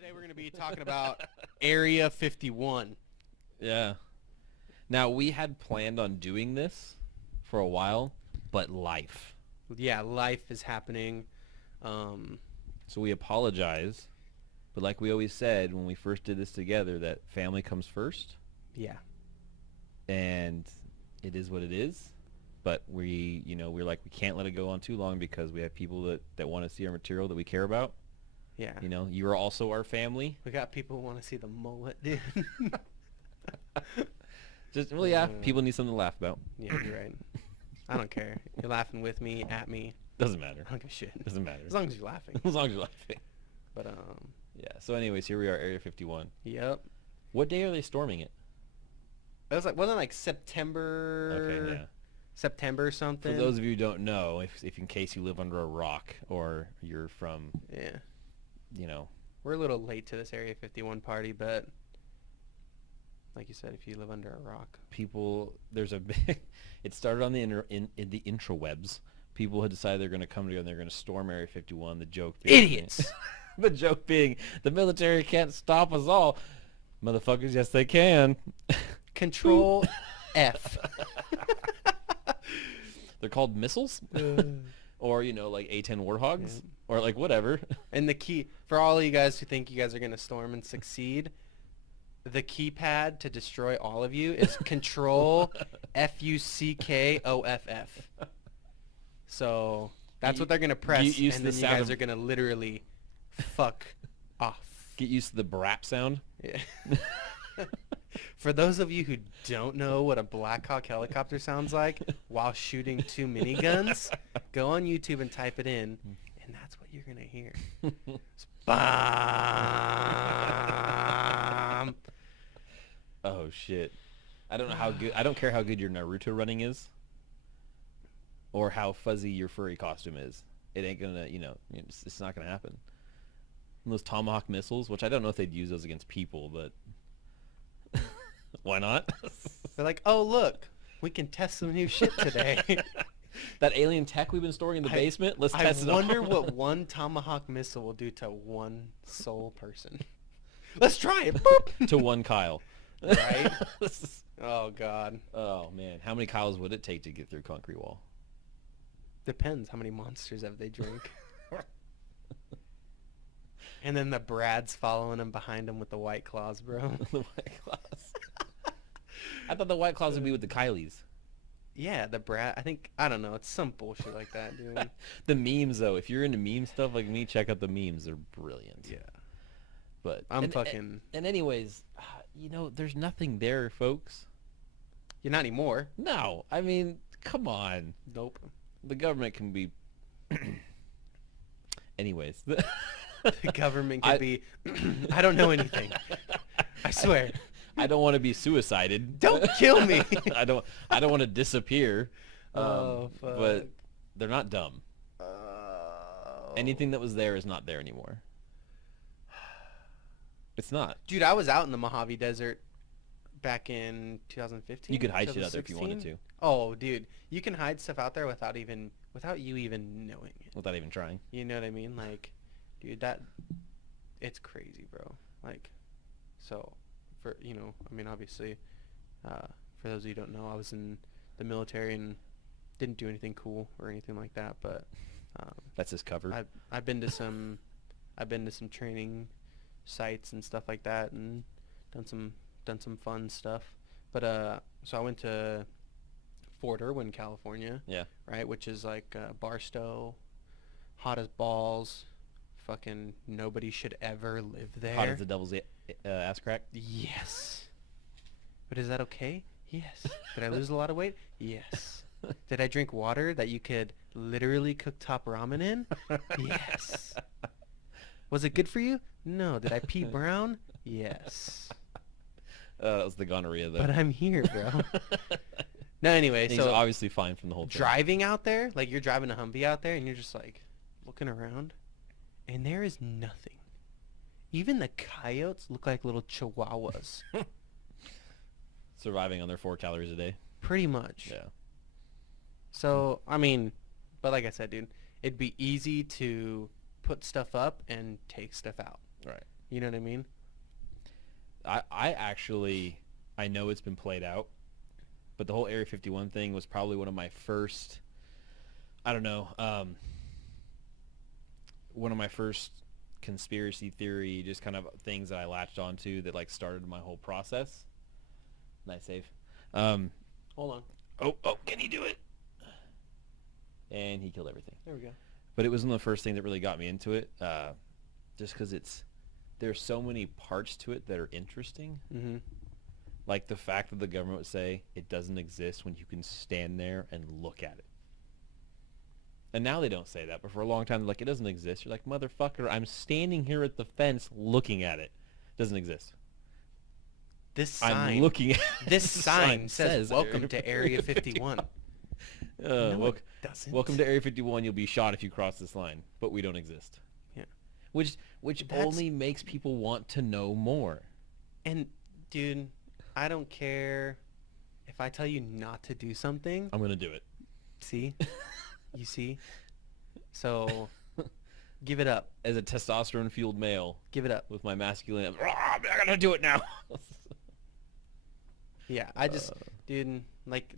Today we're going to be talking about Area 51. Yeah. Now, we had planned on doing this for a while, but life. Yeah, life is happening. So we apologize. But like we always said when we first did this together, that family comes first. Yeah. And it is what it is. But we're like, we can't let it go on too long because we have people that want to see our material that we care about. Yeah. You know, you are also our family. We got people who want to see the mullet, dude. People need something to laugh about. Yeah, you're right. I don't care. You're laughing with me, at me. Doesn't matter. I don't give a shit. Doesn't matter. As long as you're laughing. As long as you're laughing. But, Yeah, so anyways, here we are, Area 51. Yep. What day are they storming it? It was wasn't it like September? Okay, yeah. September something. For those of you who don't know, if in case you live under a rock or you're from, Yeah. We're a little late to this Area 51 party, but like you said, if you live under a rock. People, there's a big, it started on the in the intrawebs. People had decided they're going to come together and they're going to storm Area 51. The joke being, Idiots! The joke being, the military can't stop us all. Motherfuckers, yes they can. Control F. They're called missiles? Or, like A-10 Warthogs? Yeah. Or, like, whatever. And the key, for all of you guys who think you guys are going to storm and succeed, the keypad to destroy all of you is Control F-U-C-K-O-F-F. So that's what they're going to press, and then you guys are going to literally fuck off. Get used to the brap sound? Yeah. For those of you who don't know what a Black Hawk helicopter sounds like while shooting 2 miniguns, go on YouTube and type it in, and that's what you're going to hear. Bam! Oh, shit. I don't know how good... I don't care how good your Naruto running is or how fuzzy your furry costume is. It ain't going to, it's not going to happen. And those Tomahawk missiles, which I don't know if they'd use those against people, but... Why not? They're like, oh, look, we can test some new shit today. That alien tech we've been storing in the basement, let's test it out. I wonder what one Tomahawk missile will do to one sole person. Let's try it. Boop. To one Kyle. Right? Oh, God. Oh, man. How many Kyles would it take to get through concrete wall? Depends. How many monsters have they drank? And then the Brad's following him behind him with the White Claws, bro. The White Claws. I thought the White Claws would be with the Kylies. Yeah, the Brad. I don't know. It's some bullshit like that, dude. The memes, though. If you're into meme stuff like me, check out the memes. They're brilliant. Yeah. But fucking... And anyways, there's nothing there, folks. Yeah, not anymore. No. I mean, come on. Nope. The government can be... Anyways. The government can be... I don't know anything. I swear. I don't want to be suicided. Don't kill me. I don't want to disappear. Fuck. But they're not dumb. Anything that was there is not there anymore. It's not. Dude, I was out in the Mojave Desert back in 2015. You could hide shit out there if you wanted to. Oh, dude. You can hide stuff out there without you even knowing it. Without even trying. You know what I mean? Like, dude, it's crazy, bro. Like, so, obviously, for those of you who don't know, I was in the military and didn't do anything cool or anything like that, but that's his cover. I've been to some training sites and stuff like that, and done some fun stuff. But so I went to Fort Irwin, California. Yeah. Right, which is like Barstow, hot as balls. Fucking nobody should ever live there. Hot as the devil's ass crack. Yes. But is that okay? Yes. Did I lose a lot of weight? Yes. Did I drink water that you could literally cook top ramen in? Yes. Was it good for you? No. Did I pee brown? Yes. That was the gonorrhea, though. But I'm here, bro. No, anyway, He's so obviously fine from the whole thing. driving out there, like you're driving a Humvee out there and you're just like looking around and there is nothing. Even the coyotes look like little chihuahuas. Surviving on their 4 calories a day. Pretty much. Yeah. So, I mean, but like I said, dude, it'd be easy to put stuff up and take stuff out. Right. You know what I mean? I actually, I know it's been played out, but the whole Area 51 thing was probably one of my first, I don't know, one of my first conspiracy theory, just kind of things that I latched onto that like started my whole process. Nice save. Hold on. Oh, can he do it? And he killed everything. There we go. But it was one of the first things that really got me into it, just because there's so many parts to it that are interesting. Mm-hmm. Like the fact that the government would say it doesn't exist when you can stand there and look at it. And now they don't say that, but for a long time they're like, it doesn't exist. You're like, motherfucker, I'm standing here at the fence looking at it. It doesn't exist. This sign. I'm looking at This the sign says "Welcome Area to Area 51." No, it doesn't. Welcome to Area 51. You'll be shot if you cross this line, but we don't exist. Yeah. Which That's- only makes people want to know more. And dude, I don't care if I tell you not to do something. I'm gonna do it. See? You see? So give it up. As a testosterone-fueled male Give it up. with my masculine, I gotta do it now. Yeah, I just dude, like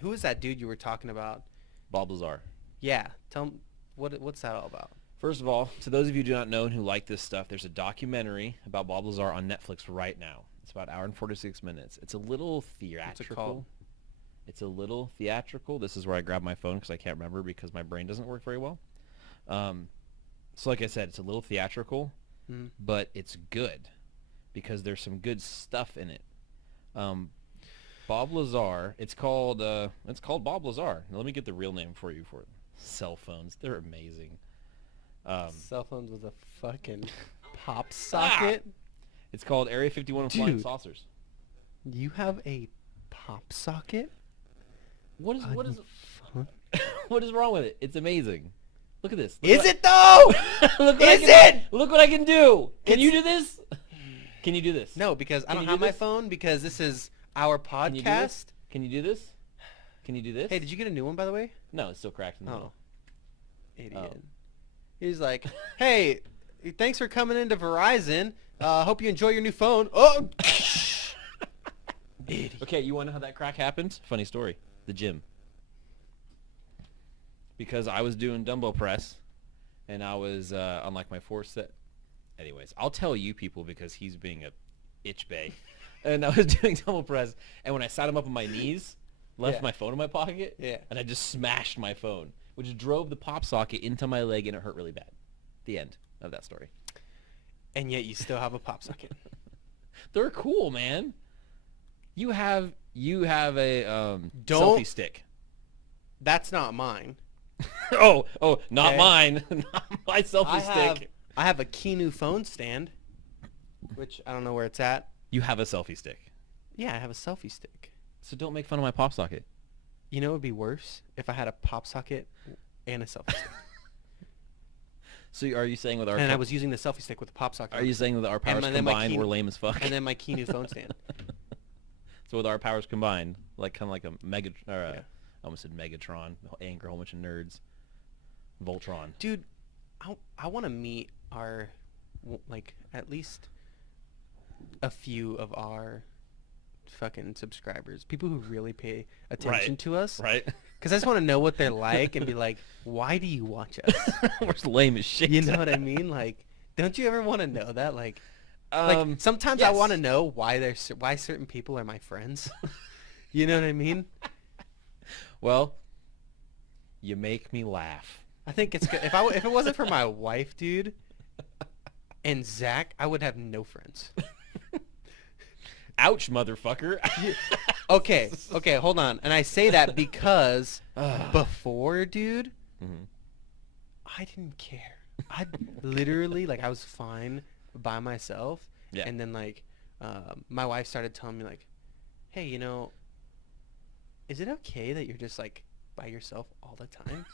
who is that dude you were talking about? Bob Lazar. Yeah, tell him what's that all about? First of all, to those of you who do not know and who like this stuff, there's a documentary about Bob Lazar on Netflix right now. It's about an hour and 46 minutes. It's a little theatrical. What's it called? It's a little theatrical. This is where I grab my phone because I can't remember because my brain doesn't work very well. So like I said, it's a little theatrical, Mhm. but it's good because there's some good stuff in it. Bob Lazar, it's called Bob Lazar. Now, let me get the real name for you for it. Cell phones. They're amazing. Cell phones with a fucking pop socket. It's called Area 51 and Flying Dude. Saucers. You have a pop socket? What is on what is your phone? what is wrong with it? It's amazing. Look at this. Is it though? Look what Is it? Look what I can do. Can It's- you do this? Can you do this? No, because I Can don't you do have my this? phone because this is our Can you do this? podcast. Can you do this? Can you do this? Hey, did you get a new one by the way? No, it's still cracked in the middle. Idiot. He's like, hey, thanks for coming into Verizon. Hope you enjoy your new phone. Oh, idiot. Okay, you want to know how that crack happened? Funny story. The gym. Because I was doing dumbbell press, and I was on like my 4th set. Anyways, I'll tell you people because he's being a itch bay. And I was doing dumbbell press, and when I sat him up on my knees, left Yeah. my phone in my pocket, Yeah. and I just smashed my phone, which drove the pop socket into my leg, and it hurt really bad. The end of that story. And yet you still have a pop socket. They're cool, man. You have a Don't- selfie stick. That's not mine. oh, not Okay. mine. Not my selfie stick. I have a Kinu phone stand, which I don't know where it's at. You have a selfie stick. Yeah, I have a selfie stick. So don't make fun of my pop socket. You know what would be worse? If I had a pop socket and a selfie stick. So are you saying with our And I was using the selfie stick with the pop socket. are you saying that our powers then my combined key- we're lame as fuck? And then my Kinu phone stand. So with our powers combined, like kind of like a mega or a, Yeah. I almost said Megatron, anchor a whole bunch of nerds. Voltron. Dude, I want to meet our, like, at least a few of our fucking subscribers. People who really pay attention Right. to us. Right? Because I just want to know what they're like and be like, why do you watch us? We're just lame as shit. You know what I mean? Like, don't you ever want to know that? Like sometimes I yes. want to know why why certain people are my friends. You know what I mean? Well, you make me laugh. I think it's good. If it wasn't for my wife, dude, and Zach, I would have no friends. Ouch, motherfucker. Okay, hold on. And I say that because Ah. before, dude, Mhm. I didn't care. I literally, like, I was fine by myself. Yeah. And then, like, my wife started telling me, like, hey, is it okay that you're just, like, by yourself all the time?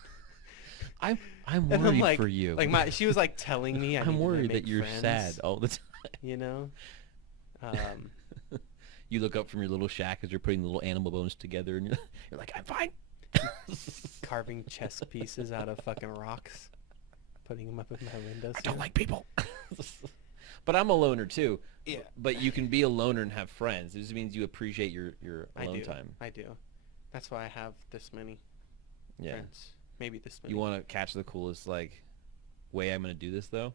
I'm And I'm worried like, for you. she was, like, telling me I I'm needed to worried make that you're friends, sad all the time. you know? Um, You look up from your little shack as you're putting the little animal bones together, and you're like, I'm fine. carving chess pieces out of fucking rocks, putting them up in my windows. I don't like people. But I'm a loner too. Yeah. But you can be a loner and have friends. It just means you appreciate your alone time. I do. That's why I have this many Yeah. friends. Maybe this many. You want to catch the coolest like way I'm gonna do this though?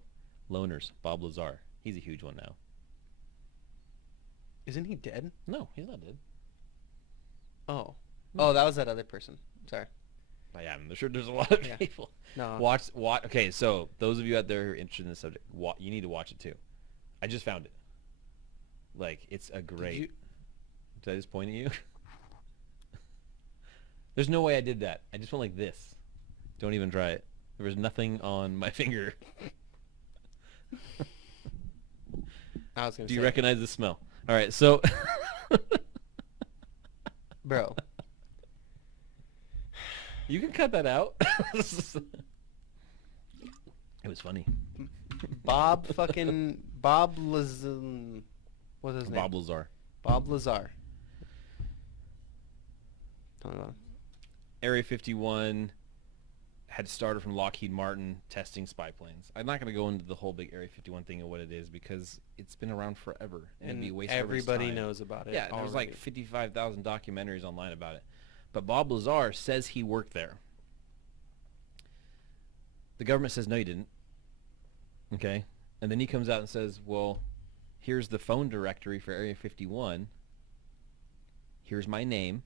Loners. Bob Lazar. He's a huge one now. Isn't he dead? No, he's not dead. Oh. No. Oh, that was that other person. Sorry. But yeah, I'm sure there's a lot of Yeah. people. No. Watch. Okay, so those of you out there who are interested in this subject, you need to watch it too. I just found it. Like, it's a great. Did I just point at you? There's no way I did that. I just went like this. Don't even try it. There was nothing on my finger. I was gonna Do say. you recognize the smell? All right, so. Bro. You can cut that out. It was funny. Bob fucking Bob Lazar. What's his name? Bob Lazar. Bob Lazar. Tell me about him. Area 51 had started from Lockheed Martin testing spy planes. I'm not going to go into the whole big Area 51 thing and what it is because it's been around forever. And it'd be a waste of everybody's everybody time. knows about it. Yeah, there's like 55,000 documentaries online about it. But Bob Lazar says he worked there. The government says, no, you didn't. Okay? And then he comes out and says, well, here's the phone directory for Area 51. Here's my name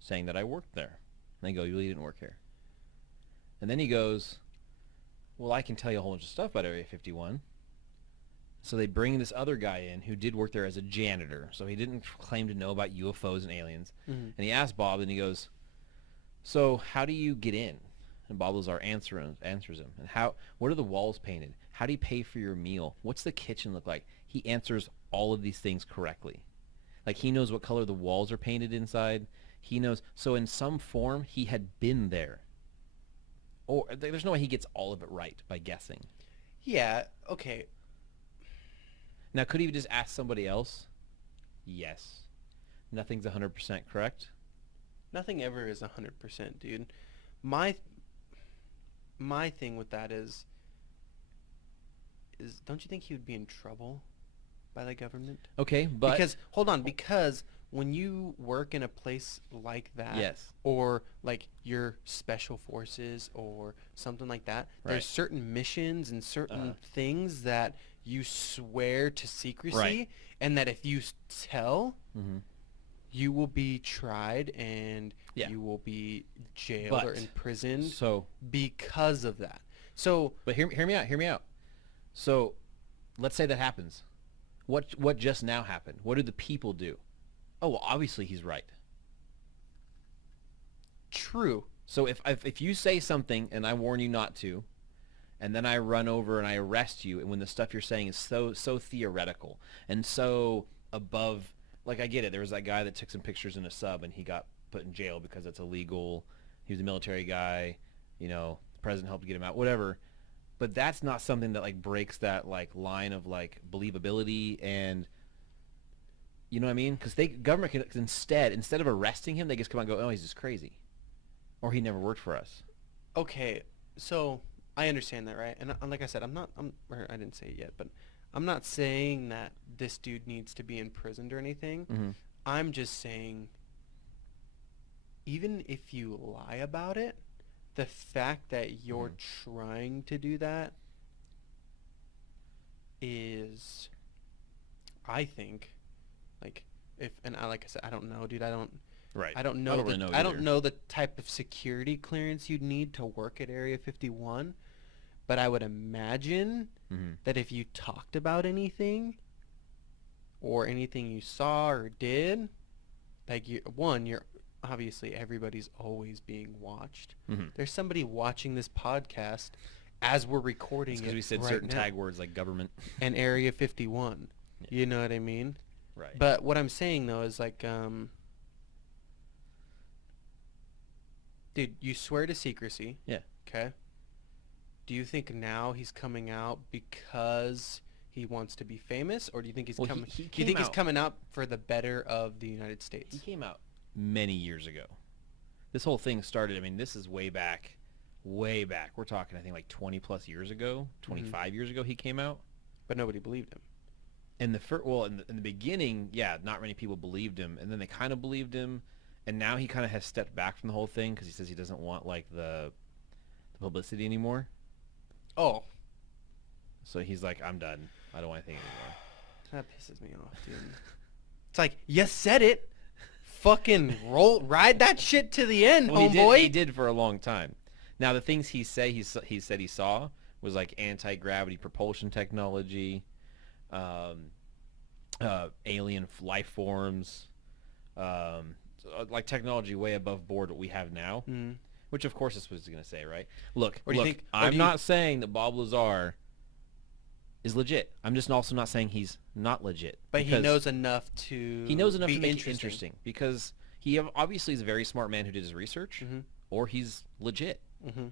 saying that I worked there. And they go, you really didn't work here. And then he goes, well, I can tell you a whole bunch of stuff about Area 51. So they bring this other guy in who did work there as a janitor. So he didn't claim to know about UFOs and aliens. Mm-hmm. And he asked Bob, and he goes, so how do you get in? And Bob Lazar answers him. And what are the walls painted? How do you pay for your meal? What's the kitchen look like? He answers all of these things correctly. Like, he knows what color the walls are painted inside. He knows. So in some form, he had been there. Or there's no way he gets all of it right by guessing. Yeah. Okay. Now, could he have just asked somebody else? Yes. Nothing's 100% correct. Nothing ever is 100%, dude. My thing with that is don't you think he would be in trouble by the government? Okay, but Because when you work in a place like that, yes, or like your special forces or something like that, Right. there's certain missions and certain things that you swear to secrecy, Right. and that if you tell, mm-hmm. you will be tried and Yeah. you will be jailed or But- imprisoned So, because of that. So but hear me out. So, let's say that happens. What just now happened? What did the people do? Oh, well, obviously he's right. true. So if you say something and I warn you not to, and then I run over and I arrest you, and when the stuff you're saying is so theoretical and so above, like, I get it. There was that guy that took some pictures in a sub and he got put in jail because it's illegal. He was a military guy, the president helped get him out, whatever. But that's not something that like breaks that like line of like believability, and you know what I mean? Because government can instead of arresting him, they just come out and go, oh, he's just crazy, or he never worked for us. Okay, so I understand that, right? And like I said, or I didn't say it yet, but I'm not saying that this dude needs to be imprisoned or anything. Mm-hmm. I'm just saying, even if you lie about it, the fact that you're trying to do that is, I think, like, like I said, I don't know, dude. Right. I don't know. really know I don't either. know the type of security clearance you'd need to work at Area 51, but I would imagine Mm-hmm. that if you talked about anything or anything you saw or did, like you're obviously everybody's always being watched. Mm-hmm. There's somebody watching this podcast as we're recording it Because we said right certain now. tag words like government. And Area 51. Yeah. You know what I mean? Right. But what I'm saying though is like, dude, you swear to secrecy. Yeah. Okay. Do you think now he's coming out because he wants to be famous, or do you think he's coming? He Do you think came he's out- coming out for the better of the United States? He came out many years ago. This whole thing started, I mean, this is way back. We're talking, I think, like 20 plus years ago, 25 years ago he came out. But nobody believed him. And in the beginning, yeah, not many people believed him. And then they kind of believed him. And now he kind of has stepped back from the whole thing because he says he doesn't want, like, the publicity anymore. Oh, So he's like, I'm done. I don't want anything anymore. that pisses me off, dude. It's like, you said it. Fucking ride that shit to the end, Well, homeboy. he did for a long time. Now, the things he said he saw was like anti-gravity propulsion technology, alien life forms, like technology way above board what we have now, Mm. which of course is what he's going to say, right? Look, Or do you think- or I'm do you- not saying that Bob Lazar is legit. I'm just also not saying he's not legit. But he because knows enough to he knows enough be to make it interesting because he obviously is a very smart man who did his research, Mhm. or he's legit. Mm-hmm.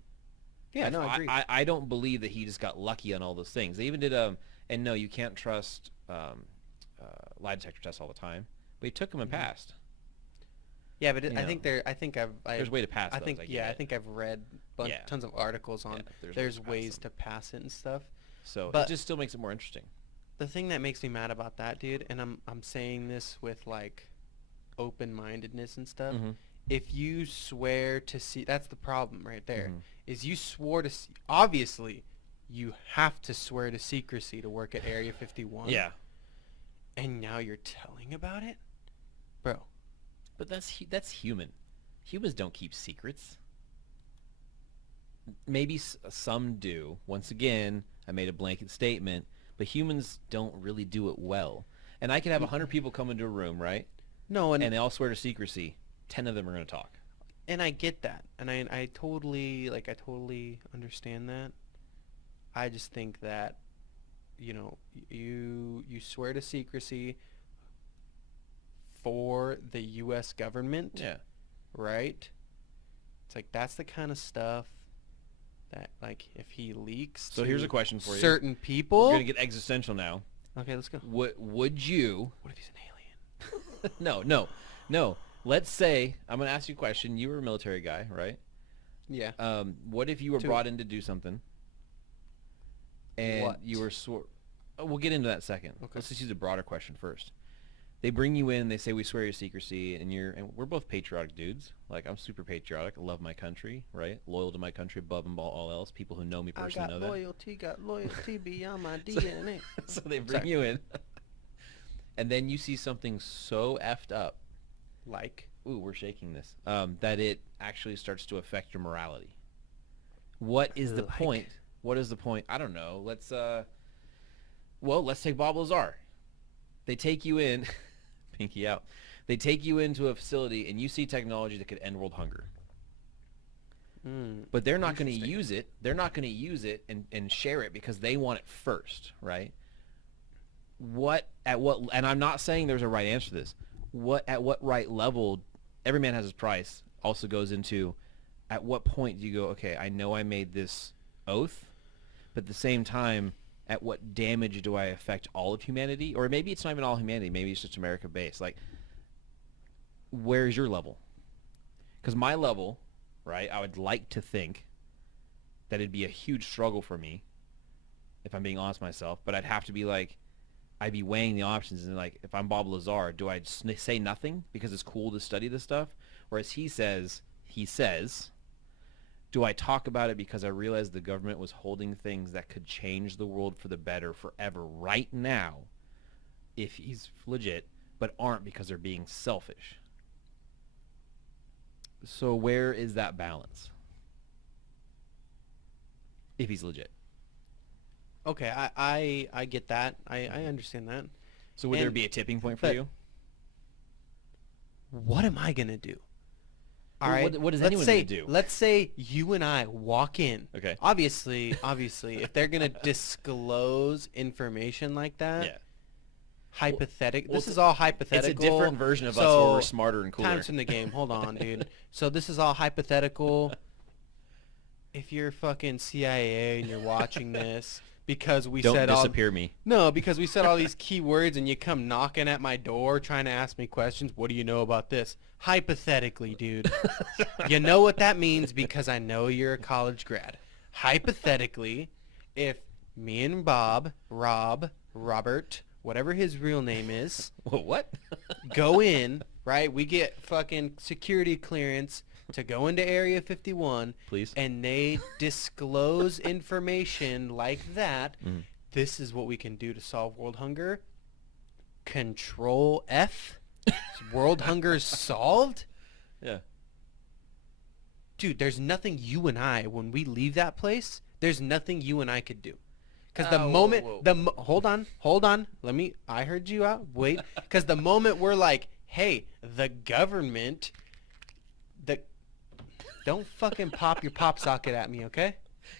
Yeah, If no, I agree. I don't believe that he just got lucky on all those things. They even did and no, you can't trust lie detector tests all the time. But he took them and Mhm. passed. Yeah, but You I think know. I've There's a way to pass. I those, think get yeah, I it. think I've read Yeah. tons of articles on Yeah, there's pass ways them. to pass it and stuff. So but- it just still makes it more interesting. The thing that makes me mad about that, dude, and I'm saying this with like open-mindedness and stuff. Mhm. If you swear to see, that's the problem right there. Mhm. Is you swore to see, obviously you have to swear to secrecy to work at Area 51. Yeah, And now you're telling about it? Bro. but that's human. Humans don't keep secrets. Maybe some do. Once again, I made a blanket statement, but humans don't really do it well. And I could have 100 people come into a room, right? No, And they all swear to secrecy. 10 of them are going to talk. and I get that, and I totally understand that. I just think that, you know, you swear to secrecy for the U.S. government, Yeah. right? It's like that's the kind of stuff that, like, if he leaks. So to here's a question for you. certain We're people. going to get existential now. Okay, let's go. Would you... What if he's an alien? No. Let's say, I'm going to ask you a question. You were a military guy, right? Yeah. What if you were Two. brought in to do something and What? you were we'll get into that in a second. Okay. Let's just use a broader question first. They bring you in, they say we swear to secrecy, and we're both patriotic dudes. Like, I'm super patriotic. I love my country, right? Loyal to my country above and all else. People who know me personally know got loyalty beyond my DNA. that. So they bring Sorry. you in, and then you see something so effed up. Like, Ooh, we're shaking this. That it actually starts to affect your morality. What is the Like? point? What is the point? I don't know. Let's take Bob Lazar. They take you in, pinky out. They take you into a facility and you see technology that could end world hunger. But they're not going to Interesting. use it. They're not going to use it and share it because they want it first, right? And I'm not saying there's a right answer to this. At what right level, every man has his price, also goes into at what point do you go, okay, I know I made this oath, but at the same time, at what damage do I affect all of humanity? Or maybe it's not even all humanity. Maybe it's just America based. Like, where's your level? Because my level, right, I would like to think that it'd be a huge struggle for me, if I'm being honest with myself, but I'd have to be like, I'd be weighing the options, and like, if I'm Bob Lazar, do I just say nothing because it's cool to study this stuff? Or as he says, do I talk about it because I realize the government was holding things that could change the world for the better forever right now, if he's legit, but aren't because they're being selfish? So where is that balance? If he's legit. okay, I get that. I understand that. So would there And- be a tipping point for but- you? what am I gonna do? All Well, right. what is let's anyone say, gonna do? Let's say you and I walk in. Okay. Obviously, if they're gonna disclose information like that, Yeah. hypothetical. well, This it's is all It's hypothetical. a different version of us So, where we're smarter and cooler. times from the game. Hold on, dude. So this is all hypothetical. If you're fucking CIA and you're watching this, because we Don't said disappear me. No, because we said all these key words and you come knocking at my door trying to ask me questions. What do you know about this? Hypothetically, dude. You know what that means because I know you're a college grad. Hypothetically, if me and Robert, whatever his real name is, What? go in, right? We get fucking security clearance to go into Area 51, Please. and they disclose information like that. Mhm. This is what we can do to solve world hunger. Control F. World hunger is solved. Yeah. Dude, there's nothing you and I, when we leave that place, there's nothing you and I could do. Because the moment, hold on, I heard you out, wait. Because the moment we're like, hey, the government, don't fucking pop your pop socket at me, okay?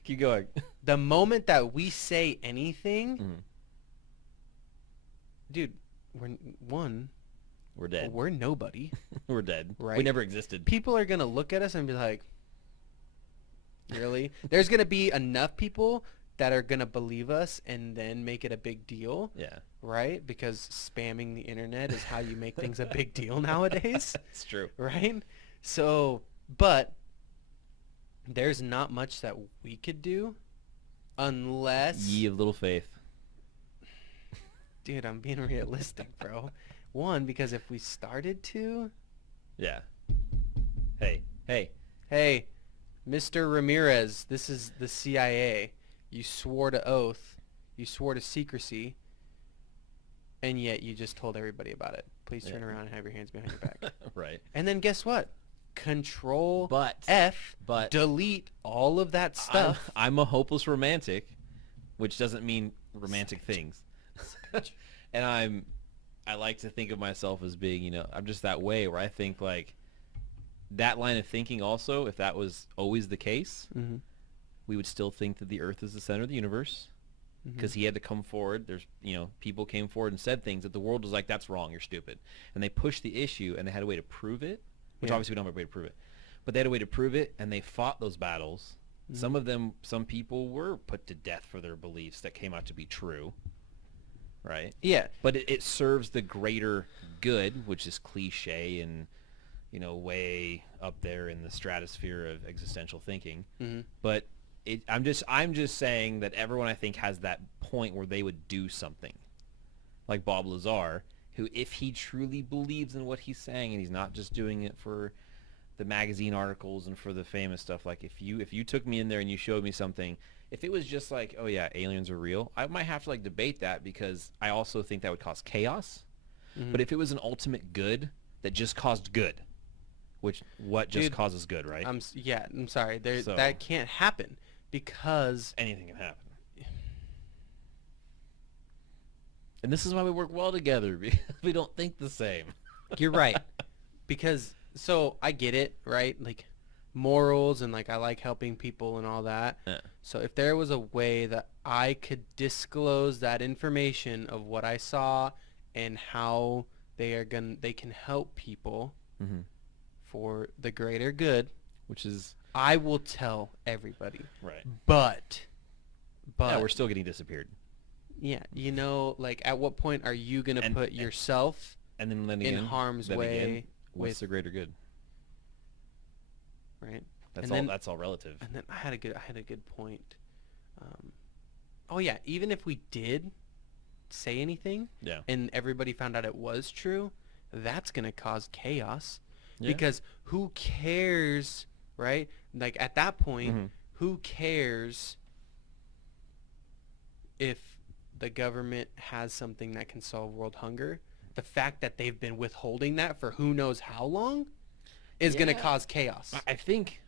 Keep going. The moment that we say anything, Mhm. dude, We're dead. we're nobody. We're dead. We Right. never existed. People are going to look at us and be like, really? There's going to be enough people that are going to believe us and then make it a big deal, Yeah. right? Because spamming the internet is how you make things a big deal nowadays, It's true. right? So, but there's not much that we could do unless... Ye of little faith. Dude, I'm being realistic, bro. One, because if we started to... Yeah. Hey. Hey, Mr. Ramirez, this is the CIA. You swore to oath. You swore to secrecy. And yet you just told everybody about it. Please turn Yeah. around and have your hands behind your back. Right. And then guess what? Control But F, but delete all of that stuff. I'm a hopeless romantic, which doesn't mean romantic things. And I like to think of myself as being, I'm just that way where I think like that line of thinking also, if that was always the case, Mm-hmm. we would still think that the earth is the center of the universe because he had to come forward. There's, people came forward and said things that the world was like, that's wrong, you're stupid. And they pushed the issue and they had a way to prove it, which Yeah. obviously we don't have a way to prove it. But they had a way to prove it and they fought those battles. Mhm. Some people were put to death for their beliefs that came out to be true. Right? Yeah. But it serves the greater good, which is cliche and, way up there in the stratosphere of existential thinking. Mm-hmm. But I'm just saying that everyone I think has that point where they would do something, like Bob Lazar, who if he truly believes in what he's saying and he's not just doing it for the magazine articles and for the famous stuff, like if you took me in there and you showed me something, if it was just like, oh yeah, aliens are real, I might have to like debate that because I also think that would cause chaos. Mm-hmm. But if it was an ultimate good that just caused good, what just Dude, causes good, right? I'm sorry. So- That can't happen because Anything can happen. And this is why we work well together, because we don't think the same. you're right. Because so I get it, right? Like morals and like I like helping people and all that. Yeah. So if there was a way that I could disclose that information of what I saw and how they can help people Mm-hmm. for the greater good, Which is I will tell everybody. right. But Yeah, we're still getting disappeared. yeah, like at what point are you going to And- put yourself And then in again, harm's then way again, what's with the greater good? right? That's And all. then- That's all relative. And then I had a good point. Oh yeah, even if we did say anything Yeah. and everybody found out it was true, that's going to cause chaos Yeah. because who cares, right? Like at that point, Mhm. who cares if the government has something that can solve world hunger? The fact that they've been withholding that for who knows how long is going to Yeah. cause chaos. I think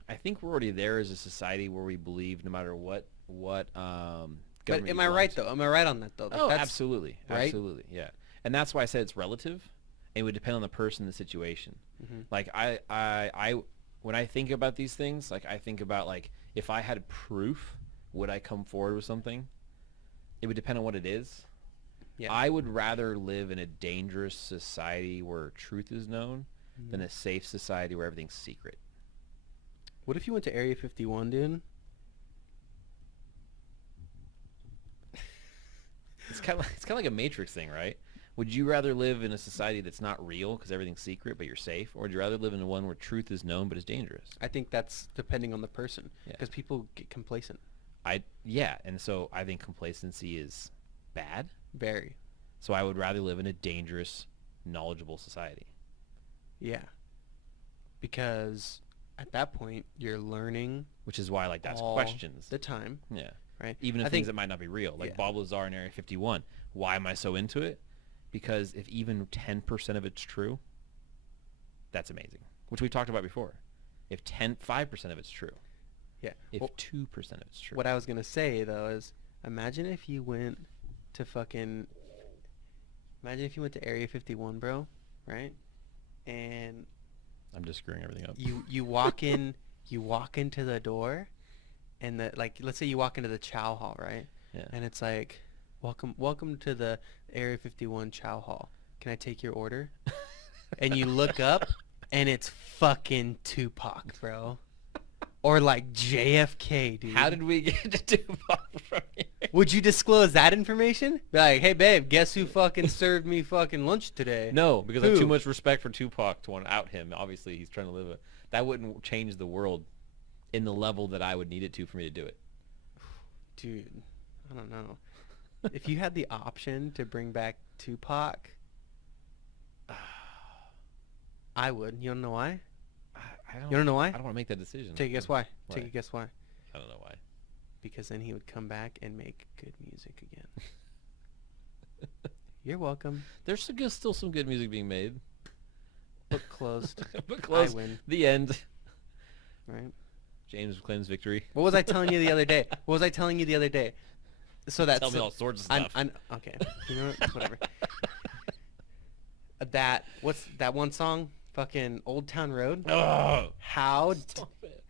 we're already there as a society where we believe no matter what But government am you I belong right to. though? Am I right on that though? Oh, That's, absolutely, right? absolutely, yeah. And that's why I said it's relative. It would depend on the person, the situation. Mm-hmm. Like I when I think about these things, like I think about like if I had proof, would I come forward with something? It would depend on what it is. Yeah. I would rather live in a dangerous society where truth is known than a safe society where everything's secret. What if you went to Area 51, dude? It's kind of like a Matrix thing, right? Would you rather live in a society that's not real because everything's secret but you're safe, or would you rather live in one where truth is known but is dangerous? I think that's depending on the person, Yeah. because people get complacent. And so I think complacency is bad. Very. So I would rather live in a dangerous, knowledgeable society. Yeah. Because at that point, you're learning Which is why I like to ask all questions. the time, Yeah. right? Even I if think things that might not be real. Like yeah. Bob Lazar in Area 51. Why am I so into it? Because if even 10% of it's true, that's amazing. Which we talked about before. If 5% of it's true. Yeah. If Well, 2% of it's true. what I was going to say, though, is imagine if you went to Area 51, bro, right? And I'm just screwing everything up. you walk in, you walk into the door, and let's say you walk into the chow hall, right? Yeah. And it's like, welcome to the Area 51 chow hall. Can I take your order? And you look up, and it's fucking Tupac, bro. Or like JFK, dude. How did we get to Tupac from here? Would you disclose that information? Be like, hey, babe, guess who fucking served me fucking lunch today? No, because I have Who? too much respect for Tupac to want to out him. Obviously, he's trying to live that wouldn't change the world in the level that I would need it to for me to do it. Dude, I don't know. If you had the option to bring back Tupac, I would. You don't know why? You don't know why? I don't want to make that decision. Take a guess why. Why? Take a guess why. I don't know why. Because then he would come back and make good music again. You're welcome. There's still some good music being made. Book closed. But close. I win. The end. Right? James claims victory. What was I telling you the other day? So that's Tell me all sorts of stuff. Okay. You know what? Whatever. What's that one song? Fucking Old Town Road. Oh, How stop it.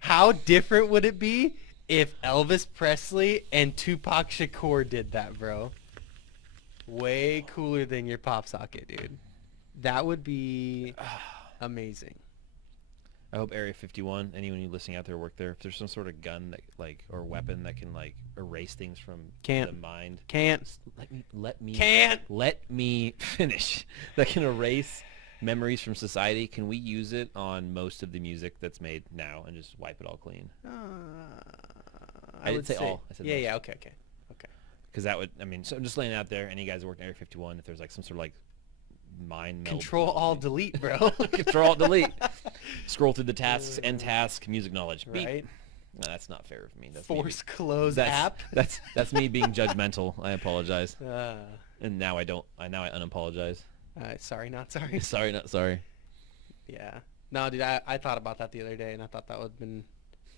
how different would it be if Elvis Presley and Tupac Shakur did that, bro? Way cooler than your pop socket, dude. That would be amazing. I hope Area 51, anyone you listening out there work there, if there's some sort of gun that or weapon that can erase things from Can't. the mind. Can't. Just let me finish. That can erase memories from society. Can we use it on most of the music that's made now and just wipe it all clean? I didn't would say all. I said most. Yeah. Okay. Because that would, so I'm just laying it out there. Any guys who work in Area 51, if there's some sort of mind meld. Control Alt Delete, bro. Control Alt Delete. Scroll through the tasks, end task, music knowledge. Beep. Right. No, that's not fair of me. That's Force close that's, app. That's me being judgmental. I apologize. Uh, And now I unapologize. sorry, not sorry. Sorry, not sorry. Yeah. No, dude, I thought about that the other day, and I thought that would have been...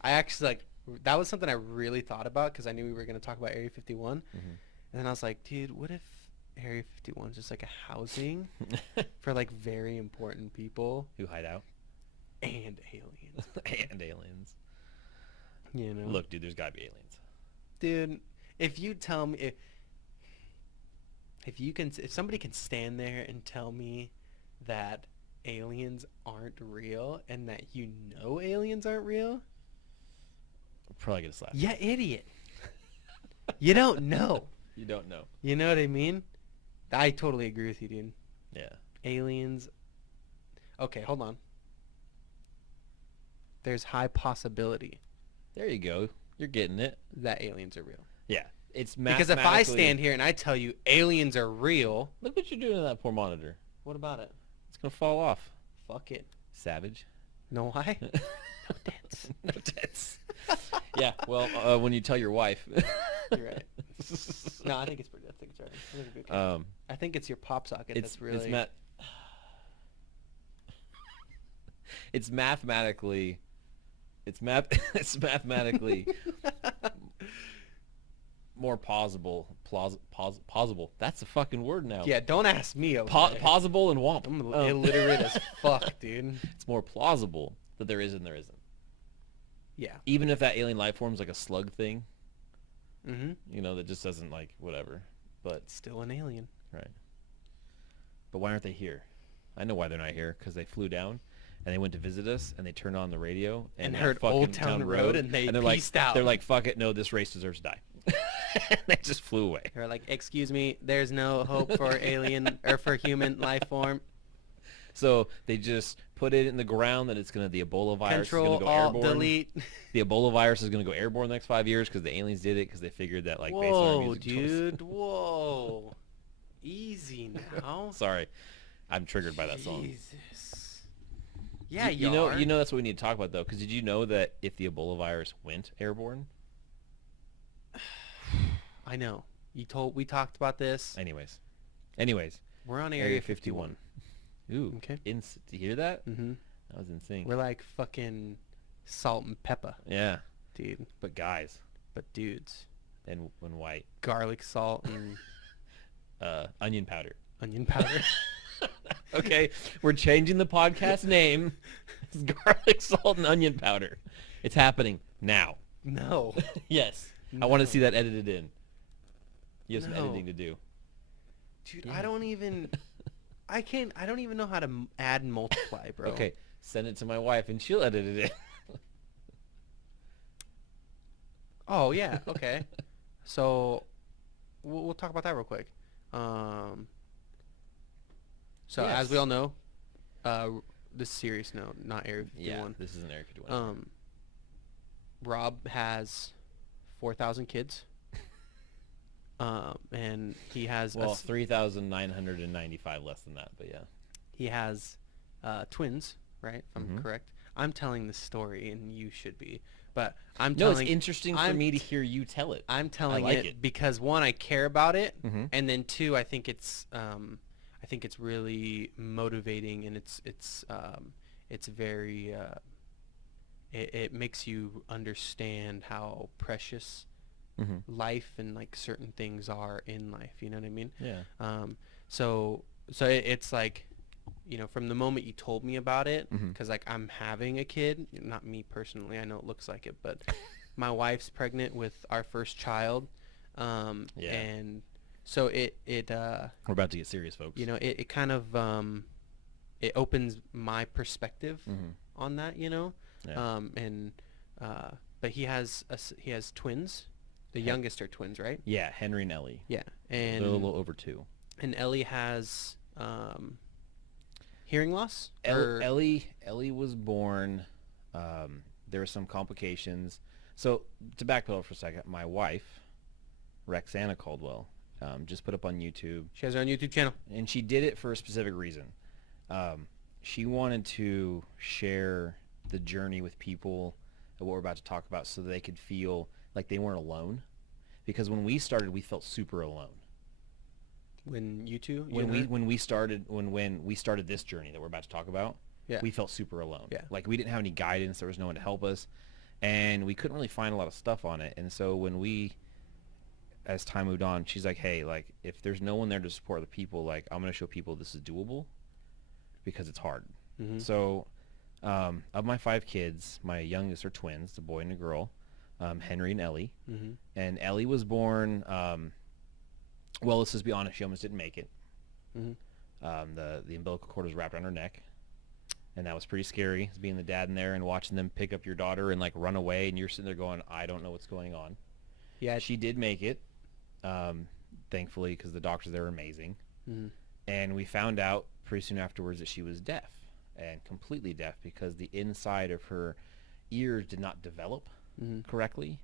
I actually, that was something I really thought about, because I knew we were going to talk about Area 51. Mm-hmm. And then I was like, dude, what if Area 51 is just like a housing for, very important people Who hide out. and aliens? And aliens. You know? Look, dude, there's got to be aliens. Dude, if you tell me... If somebody can stand there and tell me that aliens aren't real and that aliens aren't real, I'm probably going to slap yeah, idiot. You don't know. you. Don't know. You know what I mean? I totally agree with you, dude. Yeah. Aliens. Okay, hold on. There's high possibility There you go. You're getting it. that aliens are real. Yeah. It's Because if I stand here and I tell you aliens are real, Look what you're doing to that poor monitor. what about it? It's going to fall off. Fuck it. Savage. No why? No tits. No tits. Yeah, well, when you tell your wife. You're right. No, I think it's pretty. I think it's right. I think it'll be okay. I think it's your pop socket that's really. It's mathematically. It's mathematically more plausible. That's a fucking word now. Yeah, don't ask me. Okay? Plausible and womp. I'm illiterate as fuck, dude. It's more plausible that there is and there isn't. Yeah. Even if that alien life form's like a slug thing, Mm-hmm. that just doesn't like whatever. But Still an alien. right. But why aren't they here? I know why they're not here, because they flew down and they went to visit us and they turned on the radio And that heard fucking Old Town Road and they're peaced out. They're like, fuck it, no, this race deserves to die. And they just flew away. They're like, excuse me, there's no hope for alien or for human life form. So they just put it in the ground that the Ebola virus is Control, going to go Alt, airborne. delete. The Ebola virus is going to go airborne the next 5 years because the aliens did it because they figured that like based on our Whoa, music choice. dude. Whoa. Easy now. Sorry, I'm triggered by that song. Jesus. Yeah, you know that's what we need to talk about though, because did you know that if the Ebola virus went airborne? I know. We talked about this. Anyways, We're on Area 51. Ooh, Okay. Do you hear that? Mm-hmm. That was insane. We're like fucking Salt and Pepper, Yeah, dude. but guys But dudes, and white garlic salt and onion powder. onion powder. Okay, we're changing the podcast name. It's garlic salt and onion powder. It's happening now. No. Yes. I want to No. see that edited in. You have some No. editing to do. Dude, Yeah. I don't even know how to add and multiply, bro. Okay, send it to my wife and she'll edit it in. Oh, yeah. Okay. So we'll talk about that real quick. So Yes. as we all know, this is serious note, not Area 51. This is an Area 51. Rob has 4,000 kids. And he has Well, 3,995 less than that, but yeah. he has twins, right? If I'm Mhm. correct. I'm telling this story, and you should be, but I'm No, telling. it's interesting for me to hear you tell it. I'm telling like it. because one, I care about it, Mhm. and then two, I think it's really motivating, and it's very it makes you understand how precious Mhm. life and like certain things are in life. You know what I mean? Yeah. So it's like, from the moment you told me about it, Mhm. because like I'm having a kid, not me personally, I know it looks like it, but my wife's pregnant with our first child, Yeah. and so it We're about to get serious, folks. it kind of it opens my perspective Mhm. on that, Yeah. but he has twins. The He- youngest are twins, right? Yeah, Henry and Ellie. Yeah, They're and a little over 2. Ellie has hearing loss. Or- Ellie was born. There were some complications. So to back up for a second, my wife, Rexana Caldwell, just put up on YouTube, She has her own YouTube channel. and she did it for a specific reason. She wanted to share the journey with people and what we're about to talk about, so they could feel like they weren't alone. Because when we started, we felt super alone. When you two? When we started this journey that we're about to talk about, Yeah. we felt super alone. Yeah. Like we didn't have any guidance. There was no one to help us, and we couldn't really find a lot of stuff on it. And so as time moved on, she's like, "Hey, like if there's no one there to support the people, like I'm gonna show people this is doable, because it's hard." Mhm. So, of my 5 kids, my youngest are twins, a boy and a girl, Henry and Ellie. Mm-hmm. And Ellie was born. Well, let's just be honest. She almost didn't make it. Mhm. The umbilical cord was wrapped around her neck, and that was pretty scary. Being the dad in there and watching them pick up your daughter and like run away, and you're sitting there going, "I don't know what's going on." Yeah. She did make it, thankfully, because the doctors there were amazing. Mhm. And we found out pretty soon afterwards that she was deaf, and completely deaf, because the inside of her ears did not develop Mhm. correctly.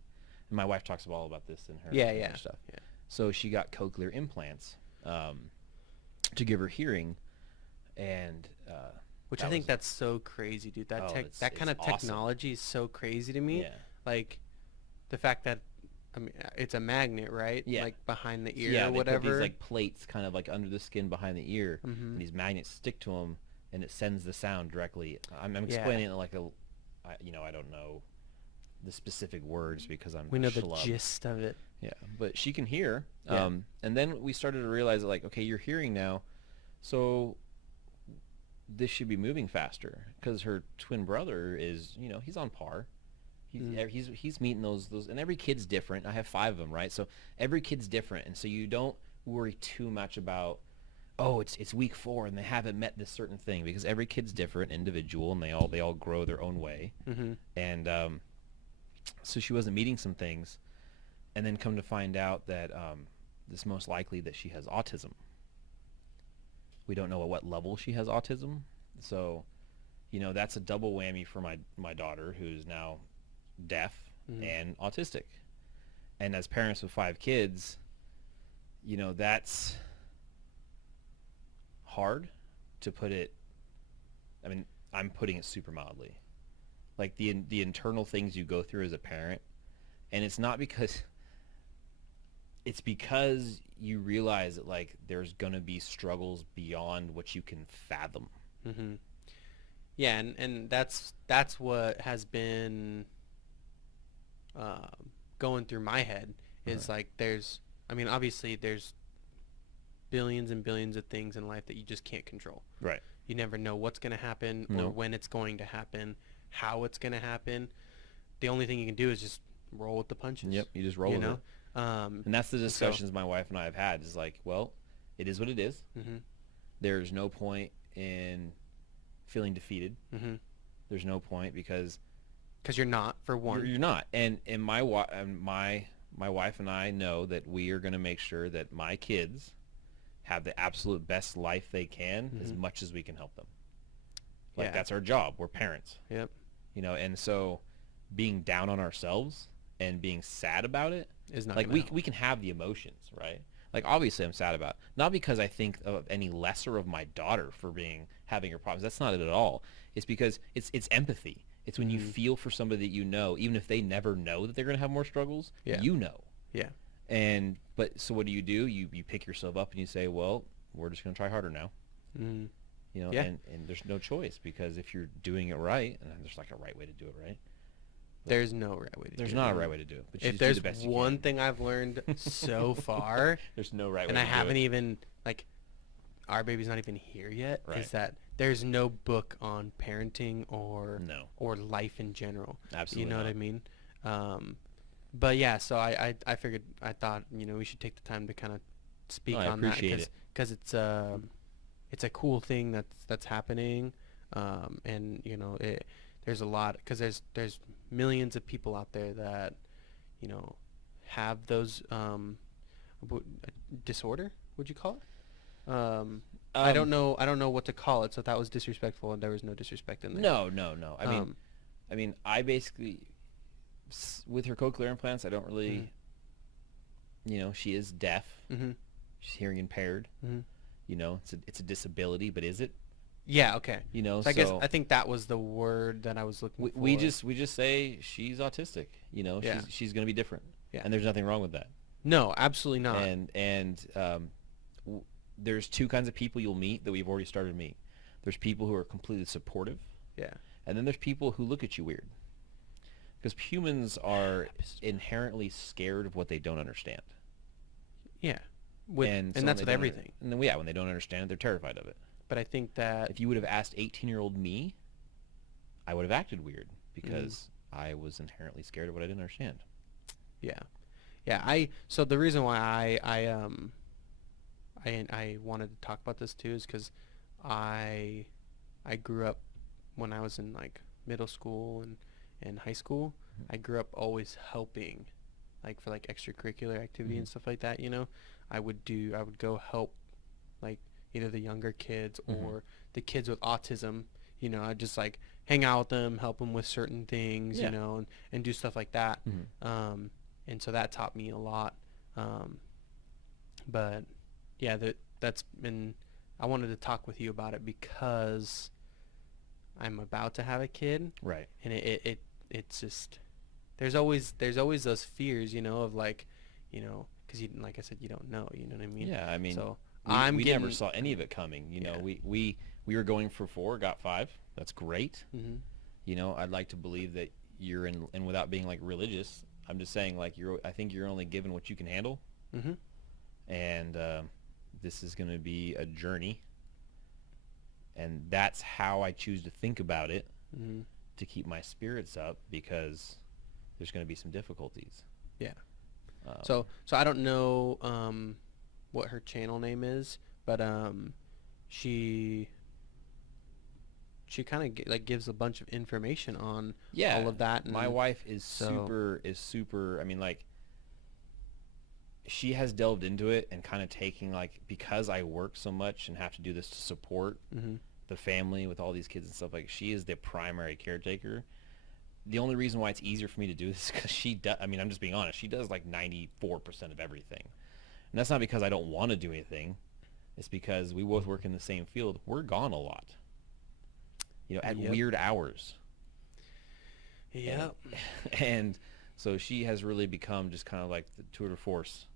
And my wife talks all about this in her, Yeah. in her Yeah. stuff. Yeah. So she got cochlear implants to give her hearing, and Which that I think was- that's so crazy, dude. That it's kind of awesome. technology is so crazy to me. yeah, Like the fact that it's a magnet, right? Yeah. Like behind the ear yeah, or they whatever. put these like plates kind of like under the skin behind the ear, Mhm. and these magnets stick to them, and it sends the sound directly. I'm Yeah. explaining it like I don't know the specific words because I'm We a know the schlub. gist of it. Yeah, but she can hear. Yeah. And then we started to realize that, like, okay, you're hearing now, so this should be moving faster because her twin brother is, he's on par. He's meeting those, and every kid's different. I have 5 of them, right? So every kid's different, and so you don't worry too much about, oh, it's week 4 and they haven't met this certain thing, because every kid's different, individual, and they all grow their own way. Mm-hmm. And so she wasn't meeting some things, and then come to find out that it's most likely that she has autism. We don't know at what level she has autism, so that's a double whammy for my daughter, who's now deaf and autistic. And as parents with 5 kids, that's hard to put it. I mean, I'm putting it super mildly. Like the internal things you go through as a parent, and it's not because it's because you realize that, like, there's gonna be struggles beyond what you can fathom. Mm-hmm. Yeah, and that's what has been going through my head is like obviously there's billions and billions of things in life that you just can't control. Right. You never know what's going to happen or when it's going to happen, how it's going to happen. The only thing you can do is just roll with the punches. Yep, you just roll with it. And that's the discussions my wife and I have had, is like, well, it is what it is. Mm-hmm. There's no point in feeling defeated. Mm-hmm. There's no point because you're not, for one. You're not. And my wife and I know that we are going to make sure that my kids have the absolute best life they can, as much as we can help them. Like, that's our job. We're parents. Yep. And so being down on ourselves and being sad about it is not like we can have the emotions, right? Like, obviously I'm sad about it. Not because I think of any lesser of my daughter for having her problems. That's not it at all. It's because it's empathy. It's when you feel for somebody that even if they never know that they're going to have more struggles, Yeah. Yeah. But so what do? You pick yourself up and you say, well, we're just going to try harder now. Mm. Yeah. And there's no choice, because if you're doing it right, and there's like a right way to do it, right? There's no right way to do it. There's not a right way to do it. But if there's one thing I've learned so far, there's no right way and to I do haven't it. even, like, our baby's not even here yet, Right. is that there's no book on parenting or life in general. Absolutely You know not. what I mean? But yeah, so I figured, I thought, we should take the time to kind of speak I on that, appreciate it. because it's a cool thing that's happening, and there's a lot, because there's millions of people out there that have those disorder, would you call it? I don't know what to call it, so that was disrespectful, and there was no disrespect in there. No. I mean, I basically, with her cochlear implants, I don't really, she is deaf. Mm-hmm. She's hearing impaired. Mm-hmm. It's a disability, but is it? Yeah. Okay. So I guess I think that was the word that I was looking for. We just say she's autistic. Yeah. She's going to be different. Yeah. And there's nothing wrong with that. No, absolutely not. And there's 2 kinds of people you'll meet that we've already started to meet. There's people who are completely supportive. Yeah. And then there's people who look at you weird. Because humans are inherently scared of what they don't understand. Yeah. And that's with everything. And then, when they don't understand it, they're terrified of it. But I think that if you would have asked 18-year-old me, I would have acted weird, because I was inherently scared of what I didn't understand. Yeah. So the reason why I wanted to talk about this too is because I grew up, when I was in like middle school and high school, I grew up always helping, like, for like extracurricular activity and stuff like that. I would go help, like, either the younger kids or the kids with autism. I'd just like hang out with them, help them with certain things, and do stuff like that. And so that taught me a lot. But yeah, that's been, I wanted to talk with you about it because I'm about to have a kid. Right. And it's just, there's always those fears, of like, because like I said, you don't know, you know what I mean? Yeah, I mean, so we never saw any of it coming. We were going for 4, got 5. That's great. Mm-hmm. I'd like to believe that you're in, and without being like religious, I'm just saying, like, I think you're only given what you can handle, Mm-hmm. and this is going to be a journey, and that's how I choose to think about it, Mm-hmm. to keep my spirits up, because there's going to be some difficulties. Yeah. Um, So I don't know what her channel name is, but she kind of like gives a bunch of information on yeah, all of that. my And wife is so super. I mean, like, she has delved into it and kind of taking, like, because I work so much and have to do this to support mm-hmm. the family with all these kids and stuff, like, she is the primary caretaker. The only reason why it's easier for me to do this is because she does, I mean, I'm just being honest, she does like 94% of everything. And that's not because I don't want to do anything. It's because we both work in the same field. We're gone a lot, at Yep. weird hours. Yeah. And so she has really become just kind of like the tour de force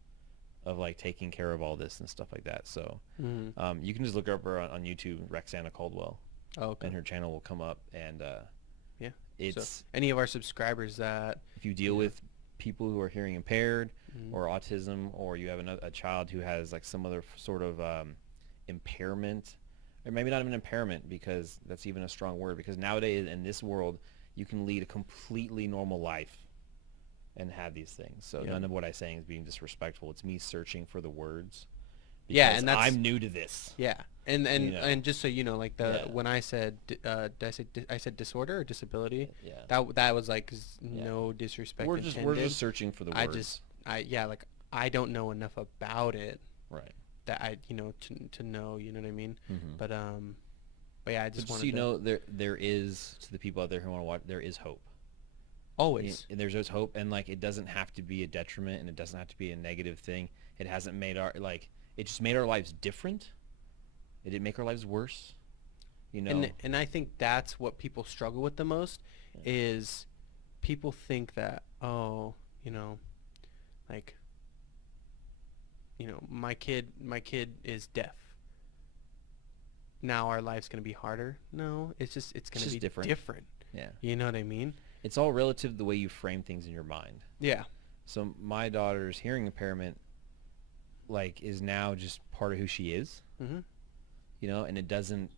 of, like, taking care of all this and stuff like that. So Mm-hmm. you can just look up her on YouTube, Rexana Caldwell, Oh, okay. and her channel will come up. And Yeah. it's So any of our subscribers that if you deal with people who are hearing impaired Mhm. or autism, or you have a child who has, like, some other sort of impairment, or maybe not even impairment, because that's even a strong word, because nowadays in this world you can lead a completely normal life and have these things. So Yeah. none of what I'm saying is being disrespectful. It's me searching for the words, Yeah, because and that's I'm new to this. yeah, and You know. and just so you know, like Yeah. when I said I said disorder or disability, Yeah. that was like Yeah. no disrespect We're intended. just searching for the words. Like I don't know enough about it Right. that I to know, you know what I mean? Mm-hmm. But yeah, I But just just wanted so you to know, there is, to the people out there who want to watch, there is hope. always. And there's hope, and, like, it doesn't have to be a detriment, and it doesn't have to be a negative thing. It hasn't made it just made our lives different. It didn't make our lives worse. And I think that's what people struggle with the most Yeah. is people think that like my kid is deaf. Now our life's going to be harder. No, it's going to just be different. Yeah. You know what I mean? It's all relative to the way you frame things in your mind. Yeah. So my daughter's hearing impairment, like, is now just part of who she is, Mhm. and it doesn't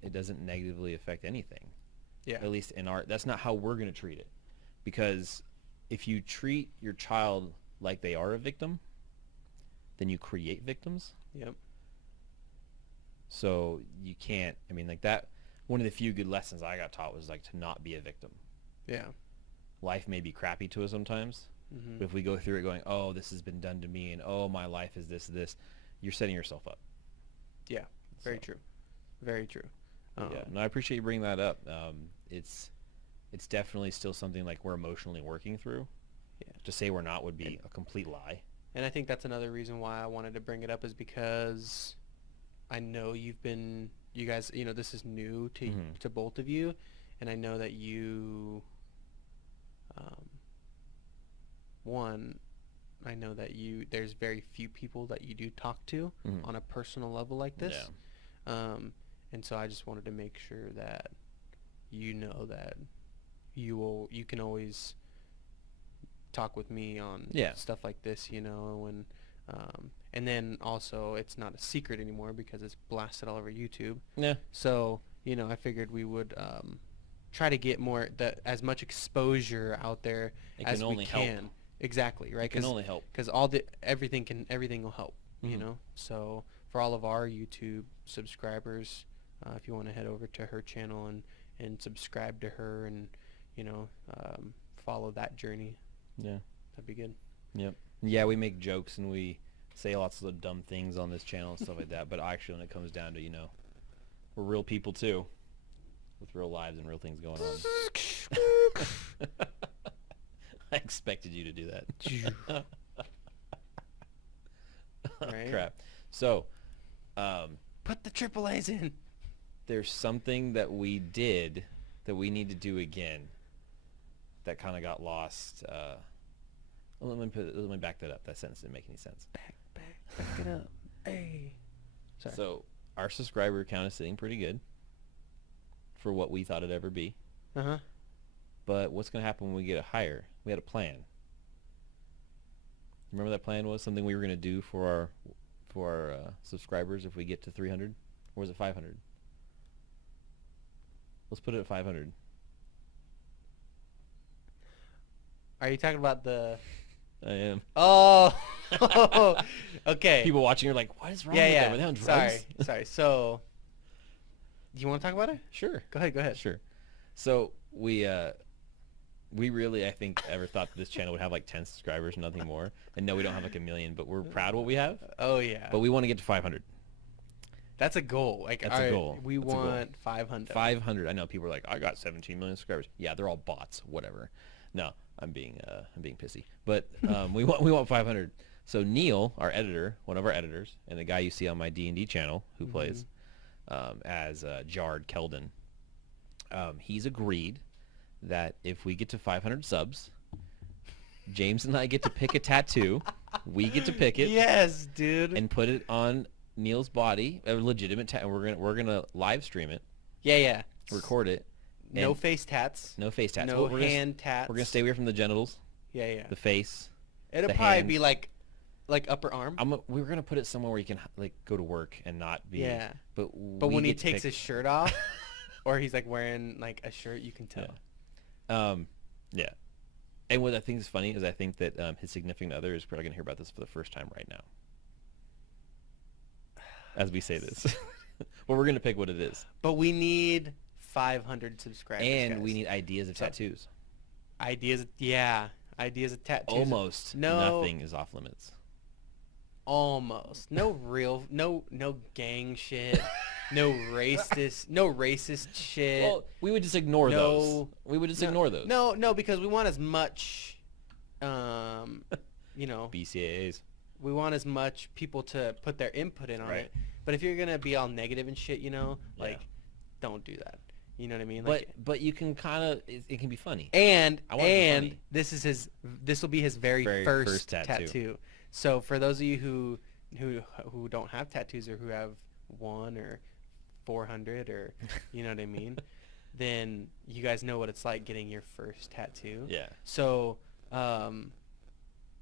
negatively affect anything. Yeah. At least that's not how we're going to treat it. Because if you treat your child like they are a victim, then you create victims. Yep. So you can't, I mean, like, that, one of the few good lessons I got taught was, like, to not be a victim. Yeah. Life may be crappy to us sometimes, Mhm. but if we go through it going, oh, this has been done to me, and oh, my life is this, you're setting yourself up. Yeah. Very So, true. Very true. yeah, no, I appreciate you bringing that up. It's definitely still something, like, we're emotionally working through. Yeah. To say we're not would be a complete lie. And I think that's another reason why I wanted to bring it up is because I know you guys, this is new Mhm. to both of you, and I know that I know that there's very few people that you do talk to Mhm. on a personal level like this. Yeah. And so I just wanted to make sure that you know that you can always talk with me on Yeah. stuff like this, and then also it's not a secret anymore because it's blasted all over YouTube. Yeah. So, I figured we would try to get as much exposure out there It as can we only help. can. Exactly, right? It can only help. Because everything will help, Mhm. So for all of our YouTube subscribers, if you want to head over to her channel and subscribe to her and follow that journey, Yeah. that'd be good. Yep. Yeah, we make jokes and we say lots of dumb things on this channel and stuff like that. But actually, when it comes down to, we're real people too, with real lives and real things going on. I expected you to do that. Right? Crap. So, Put the triple A's in. there's something that we did that we need to do again that kind of got lost. Let me back that up. That sentence didn't make any sense. Back it up. Hey. Sorry. So our subscriber count is sitting pretty good for what we thought it'd ever be. Uh-huh. But what's going to happen when we get it higher? We had a plan. Remember that plan was something we were gonna do for our subscribers if we get to 300, or was it 500? Let's put it at 500. Are you talking about the? I am. Oh, okay. People watching are like, what is wrong with them? Are they on drugs? Sorry. So, do you want to talk about it? Sure. Go ahead. Sure. So we really, I think, ever thought that this channel would have like 10 subscribers, nothing more. And no, we don't have like 1 million, but we're proud of what we have. Oh yeah. But we want to get to 500. That's a goal. Like That's a goal. We That's a goal. want 500. 500. I know people are like, I got 17 million subscribers. Yeah, they're all bots. Whatever. No, I'm being pissy. But we want 500. So Neil, our editor, one of our editors, and the guy you see on my D&D channel who plays as Jard Keldon, he's agreed that if we get to 500 subs, James and I get to pick a tattoo. We get to pick it. Yes, dude. And put it on Neil's body, a legitimate tattoo. We're gonna live stream it. Yeah. Record it. No face tats. No face tats. No hand tats. We're gonna stay away from the genitals. Yeah. The face. It'll the probably hands. be like upper arm. We were gonna put it somewhere where you can like go to work and not be. Yeah. But when he takes his shirt off, or he's like wearing like a shirt, you can tell. Yeah. And what I think is funny is I think that his significant other is probably gonna hear about this for the first time right now. As we say this. Well, we're gonna pick what it is. But we need 500 subscribers. And guys. we need ideas of tattoos. Ideas of tattoos. Almost nothing is off limits. Almost. No gang shit. No racist shit. Well, we would just ignore those. We would just ignore those. No, because we want as much BCAAs. we want as much people to put their input in on Right. it. But if you're going to be all negative and shit, don't do that. You know what I mean? But you can kind of it can be funny. And I want it to be funny. this will be his very first tattoo. tattoo. So for those of you who don't have tattoos or who have 1 or 400 or you know what I mean, then you guys know what it's like getting your first tattoo. Yeah. So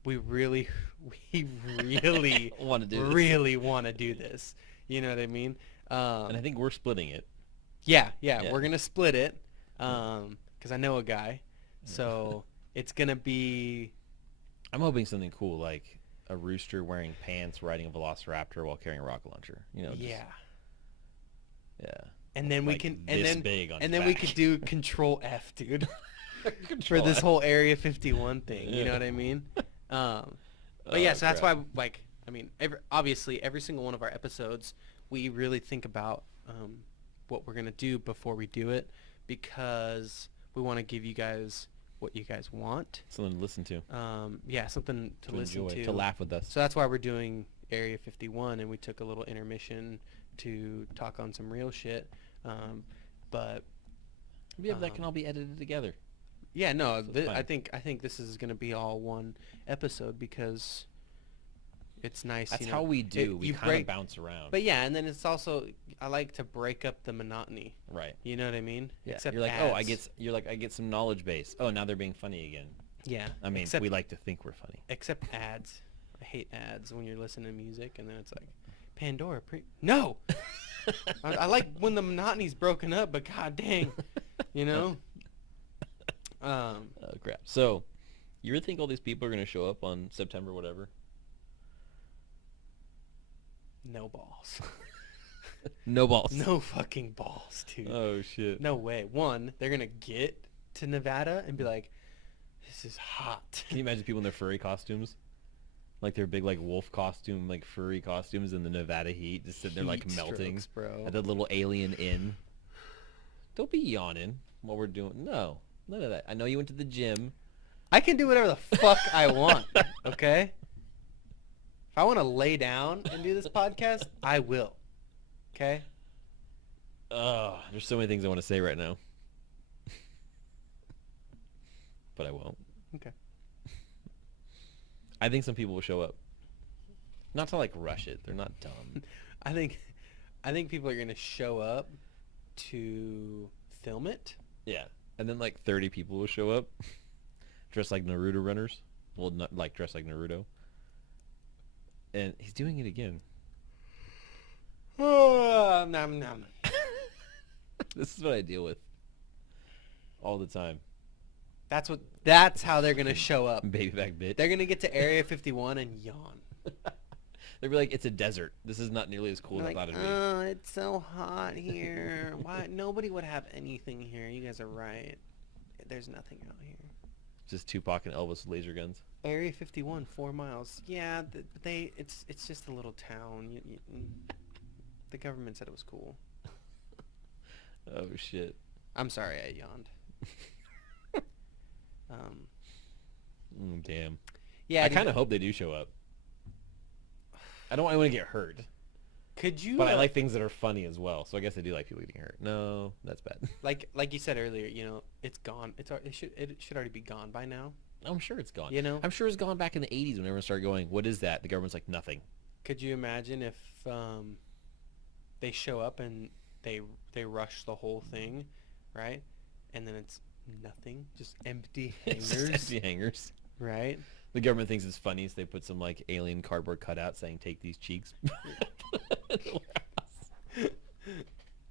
we really Want to do this. really want to do this. You know what I mean? And I think we're splitting it. Yeah, we're gonna split it, because I know a guy, so it's gonna be. I'm hoping something cool like a rooster wearing pants riding a velociraptor while carrying a rocket launcher. Yeah. Yeah. And then we Like can, this big on and his then we back. could do Control F, dude, for Control this F. whole Area 51 thing. You know Yeah. what I mean? But yeah, so that's crap. why, obviously, every single one of our episodes, we really think about what we're gonna do before we do it, because we want to give you guys what you guys want. Something to listen to. Something to listen enjoy, to. to laugh with us. So that's why we're doing Area 51, and we took a little intermission to talk on some real shit. But Yeah, that can all be edited together. yeah, no, So it's fine. I think this is gonna be all one episode because it's nice. That's you know, how we do. We you kind of break- bounce around. But yeah, and then it's also I like to break up the monotony. Right. You know what I mean? Yeah. Except You're like, ads. I get some knowledge base. Oh, now they're being funny again. Yeah. I mean, except, we like to think we're funny. except ads. I hate ads when you're listening to music and then it's like Pandora. No. I like when the monotony's broken up, but god dang, you know. Oh crap. So, you really think all these people are gonna show up on September whatever? No balls. No balls. No fucking balls, dude. Oh shit. No way. One, they're gonna get to Nevada and be like, "This is hot." Can you imagine people in their furry costumes? Like their big like wolf costume, like furry costumes in the Nevada heat, just sitting there like Heat melting strokes, bro. at the little alien inn. Don't be yawning while we're doing. No, none of that. I know you went to the gym. I can do whatever the fuck I want. Okay. If I want to lay down and do this podcast, I will. Okay. There's so many things I want to say right now, but I won't. Okay. I think some people will show up. Not to like rush it. They're not dumb. I think people are gonna show up to film it. Yeah. And then like 30 people will show up dressed like Naruto runners. Well, not like dressed like Naruto. And he's doing it again. Oh, nom, nom. This is what I deal with all the time. That's how they're gonna show up. Baby back bitch. They're gonna get to Area 51 and yawn. They'd be like, it's a desert. This is not nearly as cool as I They're thought like, it'd be. oh, it's so hot here. Why nobody would have anything here? You guys are right. There's nothing out here. Just Tupac and Elvis with laser guns. Area 51, 4 miles. Yeah, it's just a little town. The government said it was cool. Oh shit. I'm sorry, I yawned. Damn. Yeah, I kind of hope they do show up. I don't want anyone to get hurt, could you? but I like things that are funny as well. So I guess I do like people getting hurt. No, that's bad. like you said earlier. You know, it's gone. It should already be gone by now. I'm sure it's gone. You know? I'm sure it's gone back in the 80s when everyone started going, what is that? The government's like, nothing. Could you imagine if they show up and they rush the whole thing, right? And then it's nothing, just empty It's hangars, just empty hangars. right? The government thinks it's funny, so they put some like alien cardboard cutout saying, take these cheeks.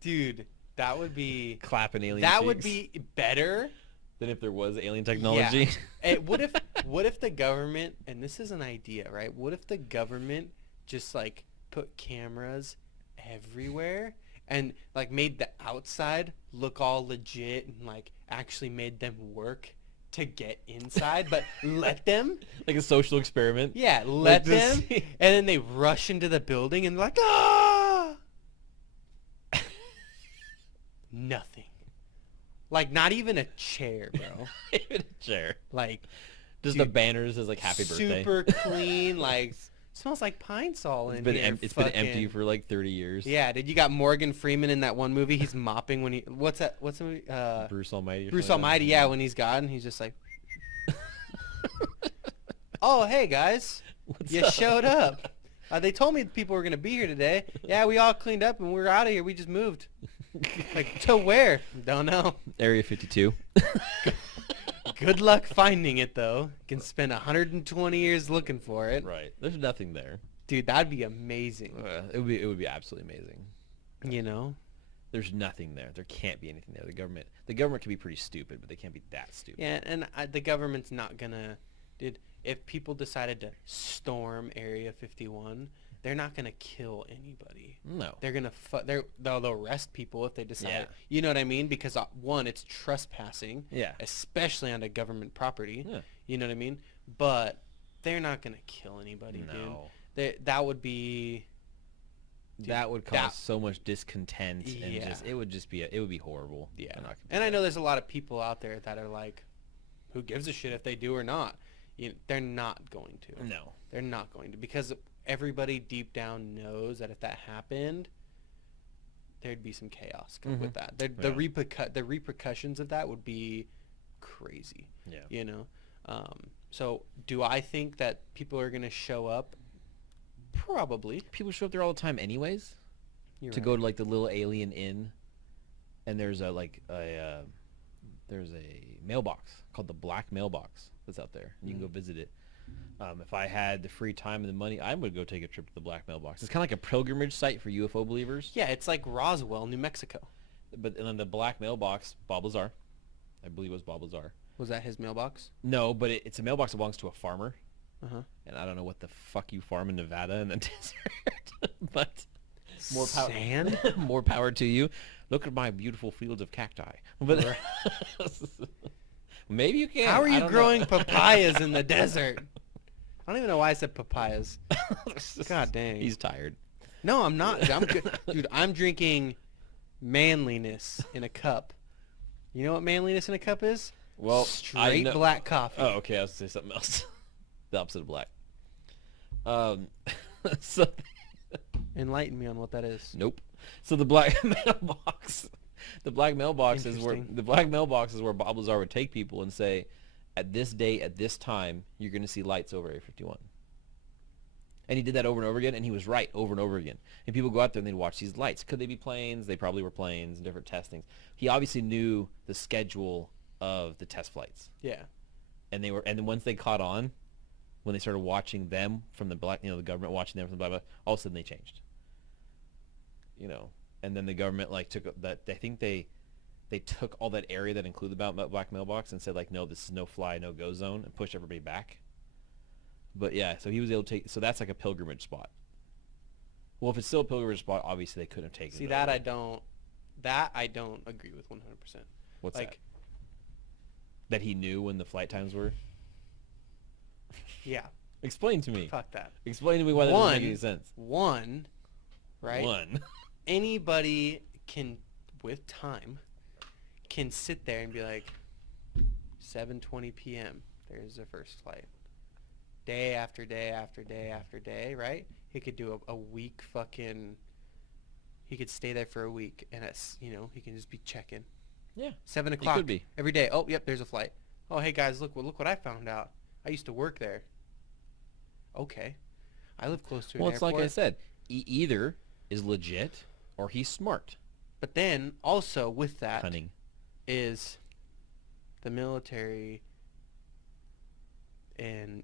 Dude, that would be Clapping alien that cheeks. would be better. Than if there was alien technology. Yeah. And what if the government, and this is an idea, right? What if the government just like put cameras everywhere and like made the outside look all legit and like actually made them work to get inside, but let them, Like a social experiment. yeah, let this- them, and then they rush into the building and they're like, ah, nothing. Like not even a chair, bro. Even a chair. Like Just dude, the banners says like happy birthday. super clean, like smells like Pine Sol in It's been here. it's been empty fucking- for like 30 years. Yeah, dude, you got Morgan Freeman in that one movie. He's mopping when he. What's that? What's the movie? Bruce Almighty. Or Bruce something like Almighty. that. Yeah, when he's gone, he's just like, "Oh, hey guys, What's you up? showed up. They told me people were gonna be here today. Yeah, we all cleaned up and we're out of here. We just moved. Like to where? Don't know. Area 52. Good luck finding it though. Can spend 120 years looking for it. Right. There's nothing there. Dude, that'd be amazing. It would be absolutely amazing. You know? There's nothing there. There can't be anything there. The government can be pretty stupid, but they can't be that stupid. Yeah, and the government's not gonna, dude. If people decided to storm Area 51, they're not gonna kill anybody. No. They're gonna they'll arrest people if they decide. Yeah. You know what I mean? Because one, it's trespassing, Yeah. especially onto government property. Yeah. You know what I mean? But they're not gonna kill anybody, No. dude. That would be. Dude, that would cause that- so much discontent and Yeah. it would be horrible. Yeah. I'm not gonna do And I that. know there's a lot of people out there that are like, who gives a shit if they do or not? They're not going to. No. They're not going to, because everybody deep down knows that if that happened, there'd be some chaos with that. The repercussions of that would be crazy. Yeah. You know. So do I think that people are going to show up? Probably. People show up there all the time anyways. You're To right. go to like the little alien inn, and there's a mailbox called the Black Mailbox that's out there. You can go visit it. If I had the free time and the money, I would go take a trip to the Black Mailbox. It's kind of like a pilgrimage site for UFO believers. Yeah, it's like Roswell, New Mexico. But and then the Black Mailbox, Bob Lazar, I believe it was Bob Lazar. Was that his mailbox? No, but it's a mailbox that belongs to a farmer. Uh-huh. And I don't know what the fuck you farm in Nevada in the desert, but more power. Sand? More power to you. Look at my beautiful fields of cacti. But maybe you can. How are I you don't growing know. papayas in the desert? I don't even know why I said papayas. God dang. He's tired. No, I'm not. I'm good. Dude, I'm drinking manliness in a cup. You know what manliness in a cup is? Well, I straight know- black coffee. Oh, okay. I was gonna say something else. The opposite of black. So Enlighten me on what that is. nope. So the Black Mailbox. The Black Mailbox is where Bob Lazar would take people and say, at this date, at this time, you're going to see lights over Area 51. And he did that over and over again, and he was right over and over again. And people go out there and they'd watch these lights. Could they be planes? They probably were planes and different testings. He obviously knew the schedule of the test flights. Yeah. And then once they caught on, when they started watching them from the black, the government watching them from the blah, blah, all of a sudden they changed. And then the government like took that. I think they took all that area that included the black mailbox and said like, no, this is no fly, no go zone, and pushed everybody back. But yeah, so he was able to take. So that's like a pilgrimage spot. Well, if it's still a pilgrimage spot, obviously they couldn't have taken. See, it that over. I don't agree with 100%. What's like, that? That he knew when the flight times were? Yeah. Explain to me. Fuck that. Explain to me why that doesn't make any sense. Right? Anybody can, with time, can sit there and be like, 7:20 p.m. There's the first flight. Day after day after day after day, right? He could do a week fucking... He could stay there for a week, and he can just be checking. Yeah. 7 o'clock could be. every day. Oh, yep, there's a flight. Oh, hey guys, look what I found out. I used to work there. Okay. I live close to an Well, it's airport. like I said. Either is legit or he's smart. But then, also with that, Cunning. is the military, and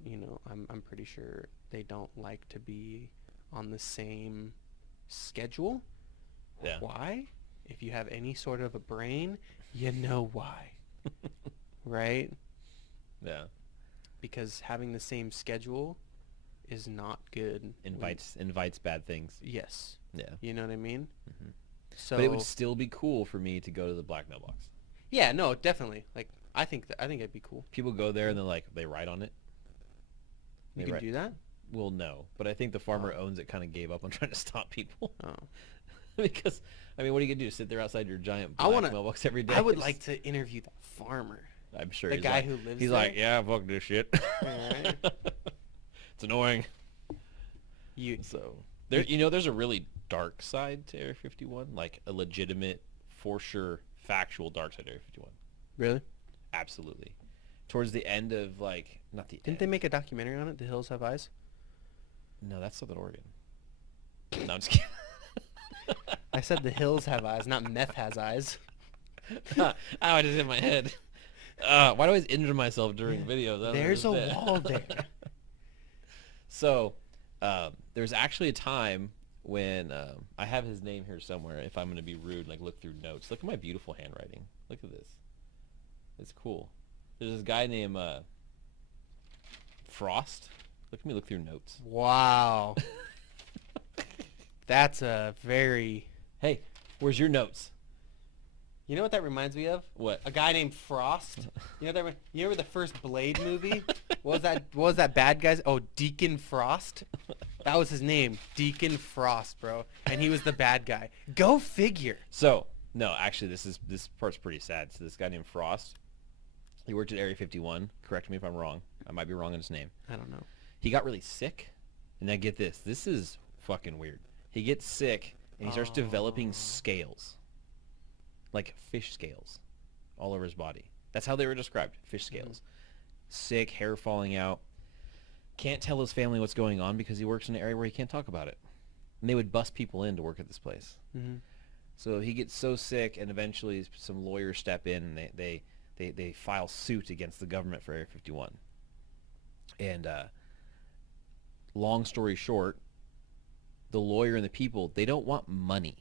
I'm pretty sure they don't like to be on the same schedule. Yeah. Why? If you have any sort of a brain, you know why. Right? Yeah. Because having the same schedule is not good. Invites bad things. Yes. Yeah. You know what I mean? Mm-hmm. So But it would still be cool for me to go to the black mailbox. yeah, no, definitely. Like I think it'd be cool. People go there and they ride on it. You They can ri- do that? Well, no, but I think the farmer owns it kind of gave up on trying to stop people Oh. because what are you gonna do? Sit there outside your giant I black wanna- mailbox every day? I would like to interview the farmer. I'm sure The he's guy like, who lives He's there? like, yeah, fuck this shit. Alright. It's annoying. You So there's a really dark side to Area 51, like a legitimate, for sure, factual dark side to Area 51. really? Absolutely. Towards the end of not the Didn't end. they make a documentary on it? The Hills Have Eyes? No, that's Southern Oregon. No, I'm just kidding. I said the Hills Have Eyes, not meth has eyes. I just hit my head. Why do I always injure myself during videos? I don't There's a understand. wall there. So, there's actually a time when I have his name here somewhere. If I'm going to be rude, look through notes. Look at my beautiful handwriting. Look at this. It's cool. There's this guy named Frost. Let me look through notes. Wow. That's a very... Hey, where's your notes? You know what that reminds me of? What? A guy named Frost. You remember the first Blade movie? What was that bad guy's? Oh, Deacon Frost? That was his name. Deacon Frost, bro. And he was the bad guy. Go figure. So, no, actually, this part's pretty sad. So this guy named Frost, he worked at Area 51. Correct me if I'm wrong. I might be wrong on his name. I don't know. He got really sick. And now get this. This is fucking weird. He gets sick, and he starts developing scales. Like fish scales all over his body. That's how they were described, fish scales. Sick, hair falling out. Can't tell his family what's going on because he works in an area where he can't talk about it. And they would bust people in to work at this place. Mm-hmm. So he gets so sick, and eventually some lawyers step in, and they file suit against the government for Area 51. And long story short, the lawyer and the people, they don't want money.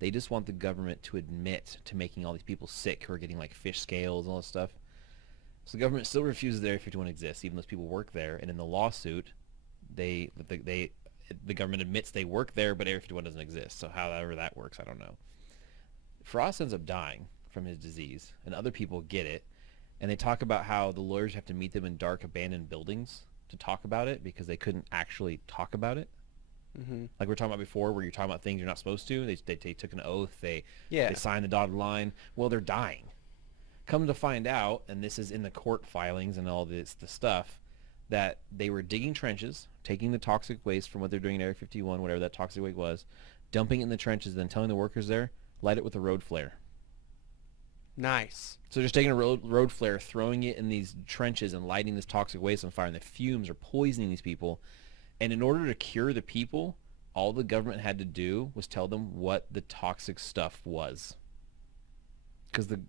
They just want the government to admit to making all these people sick who are getting fish scales and all this stuff. So the government still refuses that Area 51 exists, even though people work there. And in the lawsuit, the government admits they work there, but Area 51 doesn't exist. So however that works, I don't know. Frost ends up dying from his disease, and other people get it. And they talk about how the lawyers have to meet them in dark, abandoned buildings to talk about it because they couldn't actually talk about it. Mm-hmm. Like we were talking about before, where you're talking about things you're not supposed to. They took an oath. They Yeah. signed the dotted line. Well, they're dying. Come to find out, and this is in the court filings and all the stuff, that they were digging trenches, taking the toxic waste from what they're doing in Area 51, whatever that toxic waste was, dumping it in the trenches, then telling the workers there, light it with a road flare. Nice. So just taking a road flare, throwing it in these trenches, and lighting this toxic waste on fire, and the fumes are poisoning these people. And in order to cure the people, all the government had to do was tell them what the toxic stuff was. Because the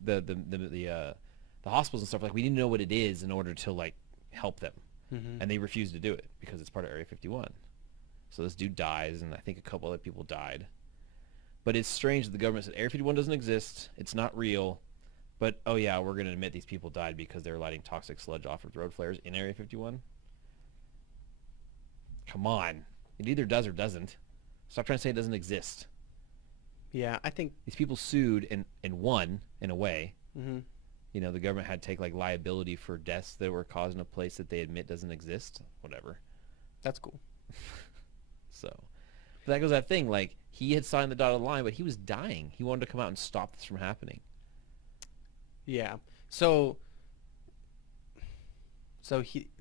hospitals and stuff, we need to know what it is in order to help them. Mm-hmm. and they refused to do it because it's part of Area 51. So this dude dies, and I think a couple other people died. But it's strange that the government said Area 51 doesn't exist, it's not real, but oh yeah, we're going to admit these people died because they were lighting toxic sludge off of road flares in Area 51. Come on. It either does or doesn't. Stop trying to say it doesn't exist. Yeah, I think. These people sued and won, in a way. Mm-hmm. You know, the government had to take like liability for deaths that were caused in a place that they admit doesn't exist. Whatever. That's cool. So, but that goes that thing. Like, he had signed the dotted line, but he was dying. He wanted to come out and stop this from happening. Yeah. So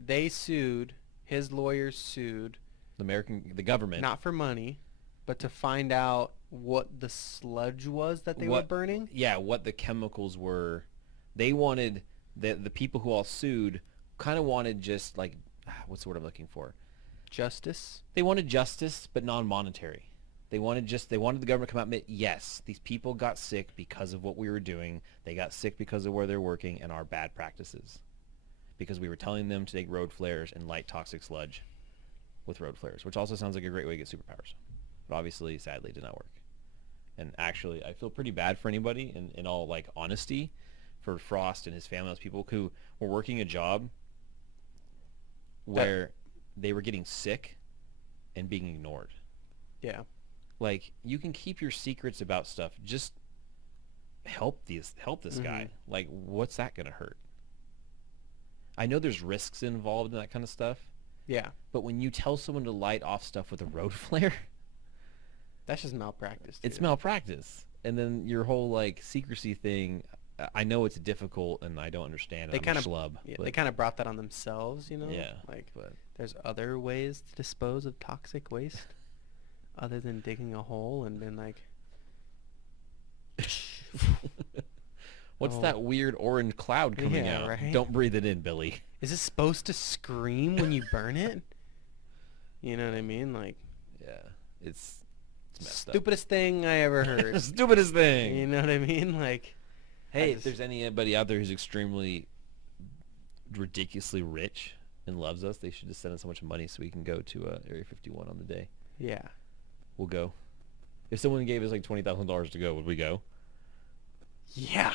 they sued. His lawyers sued. The government. Not for money, but to find out what the sludge was that they were burning. Yeah, what the chemicals were. They wanted, the people who all sued kind of wanted just like, what's the word I'm looking for? Justice. They wanted justice, but non-monetary. They wanted the government to come out and admit, yes, these people got sick because of what we were doing. They got sick because of where they're working and our bad practices. Because we were telling them to take road flares and light toxic sludge with road flares, which also sounds like a great way to get superpowers. But obviously, sadly, it did not work. And actually, I feel pretty bad for anybody, in all like honesty, for Frost and his family, those people who were working a job where they were getting sick and being ignored. Yeah. Like, you can keep your secrets about stuff. Just help this guy. Like, what's that gonna hurt? I know there's risks involved in that kind of stuff. Yeah. But when you tell someone to light off stuff with a road flare, that's just malpractice. Dude. It's malpractice. And then your whole like secrecy thing, I know it's difficult and I don't understand. I'm a schlub. Yeah, they kind of brought that on themselves, you know? Yeah. Like, there's other ways to dispose of toxic waste other than digging a hole and being like... What's that weird orange cloud coming out? Right? Don't breathe it in, Billy. Is it supposed to scream when you burn it? You know what I mean? Like... Yeah. It's messed up. Stupidest thing I ever heard. Stupidest thing. You know what I mean? Like... Hey, if there's anybody out there who's extremely ridiculously rich and loves us, they should just send us so much money so we can go to Area 51 on the day. Yeah. We'll go. If someone gave us like $20,000 to go, would we go? Yeah.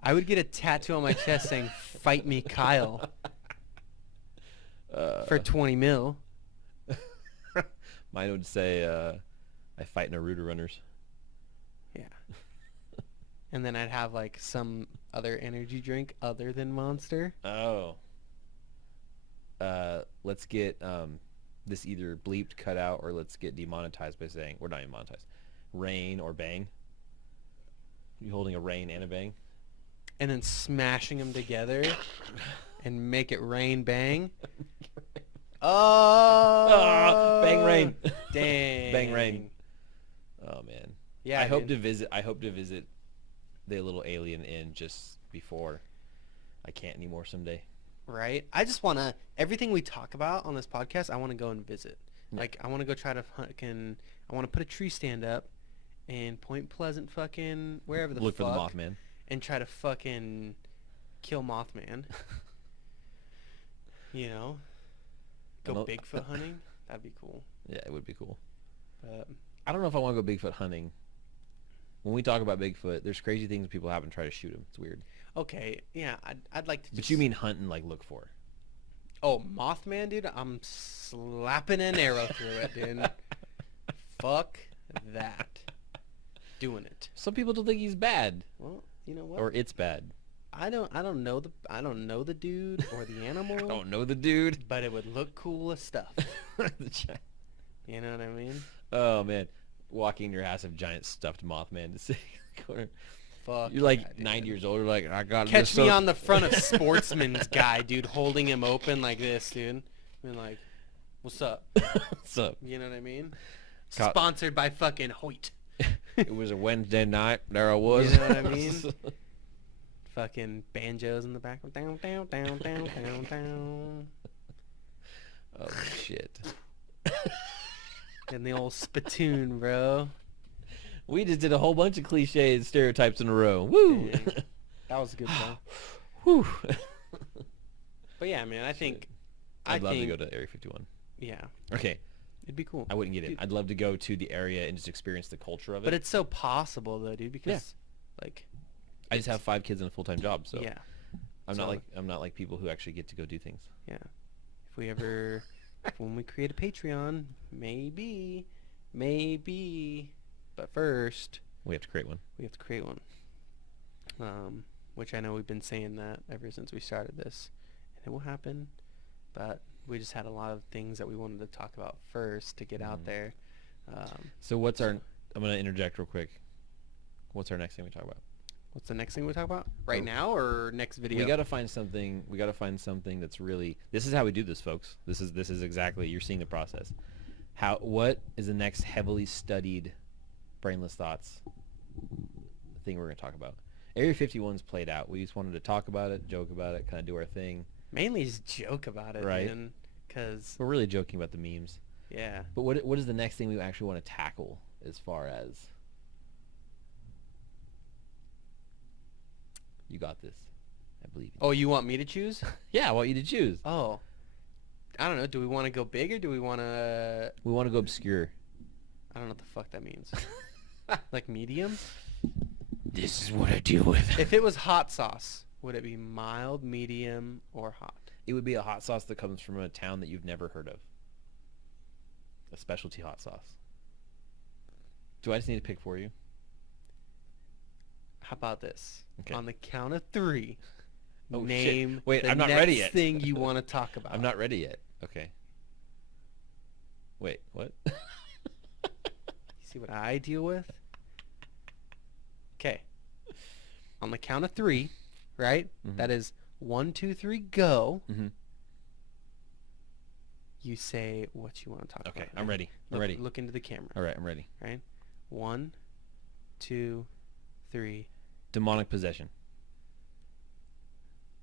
I would get a tattoo on my chest saying, "Fight me, Kyle." For 20 mil. Mine would say, I fight Naruto runners. Yeah. And then I'd have like some other energy drink other than Monster. Oh. Let's get this either bleeped, cut out, or let's get demonetized by saying, we're not even monetized. Rain or Bang. You holding a Rain and a Bang? And then smashing them together and make it rain bang. Oh, Bang Rain. Dang. Bang Rain. Oh man. Yeah. I hope to visit the little alien inn just before I can't anymore someday. Right. I just want to, everything we talk about on this podcast, I want to go and visit. Yeah. Like, I want to go try to fucking, I want to put a tree stand up in Point Pleasant fucking, wherever the Look fuck. for the Mothman. And try to fucking kill Mothman. You know? Go Bigfoot hunting. That'd be cool. Yeah, it would be cool. But I don't know if I want to go Bigfoot hunting. When we talk about Bigfoot, there's crazy things people happen to try to shoot him. It's weird. okay, yeah, I'd like to just... But you mean hunt and like look for? Oh, Mothman, dude, I'm slapping an arrow through it, dude. Fuck that. Doing it. Some people don't think he's bad. Well, you know what? Or it's bad. I don't know the dude or the animal. I don't know the dude. But it would look cool as stuff. You know what I mean? Oh man, walking in your house of giant stuffed Mothman to see in the corner. Fuck. You're like yeah, 90 dude. years old. You're like, I got Catch this me so- on the front of Sportsman's guy, dude, holding him open like this, dude. I mean, like, what's up? What's up? You know what I mean? Cop- Sponsored by fucking Hoyt. It was a Wednesday night. There I was. You know what I mean? Fucking banjos in the background. Down, down, down, down, down, down. Oh shit. And the old spittoon, bro. We just did a whole bunch of cliches, stereotypes in a row. Woo! Dang. That was a good one. Whew. But yeah, man, I think I'd love to go to Area 51. Yeah, Okay, it'd be cool. I wouldn't get in. Dude. I'd love to go to the area and just experience the culture of it. But it's so possible though, dude, because like I just have 5 kids and a full-time job, so yeah, I'm So- not like people who actually get to go do things. yeah. If we ever, when we create a Patreon, maybe, but first We have to create one. we have to create one. Which I know we've been saying that ever since we started this, and it will happen. But we just had a lot of things that we wanted to talk about first to get out there. So what's our? I'm gonna interject real quick. What's our next thing we talk about? What's the next thing we talk about? Right Oh. now or next video? We gotta find something. We gotta find something that's really. This is how we do this, folks. This is exactly. You're seeing the process. What is the next heavily studied, brainless thoughts thing we're gonna talk about? Area 51's played out. We just wanted to talk about it, joke about it, kind of do our thing. Mainly just joke about it, Right. man. Because, We're really joking about the memes. yeah. But what is the next thing we actually want to tackle as far as? You got this. I believe you. Oh, you want me to choose? Yeah, I want you to choose. Oh. I don't know. Do we want to go big or do we want to... We want to go obscure. I don't know what the fuck that means. Like medium? This is what I deal with. If it was hot sauce, would it be mild, medium, or hot? It would be a hot sauce that comes from a town that you've never heard of. A specialty hot sauce. Do I just need to pick for you? How about this? Okay. On the count of 3, Oh, shit. name Wait, the I'm not next ready yet. thing you want to talk about. I'm not ready yet. Okay. Wait, what? You see what I deal with? Okay. On the count of 3, right? Mhm. That is 1, 2, 3, go. Mm-hmm. You say what you want to talk about. Okay, I'm right? ready. I'm Look, ready. Look into the camera. All right, I'm ready. Right? 1, 2, 3. Demonic possession.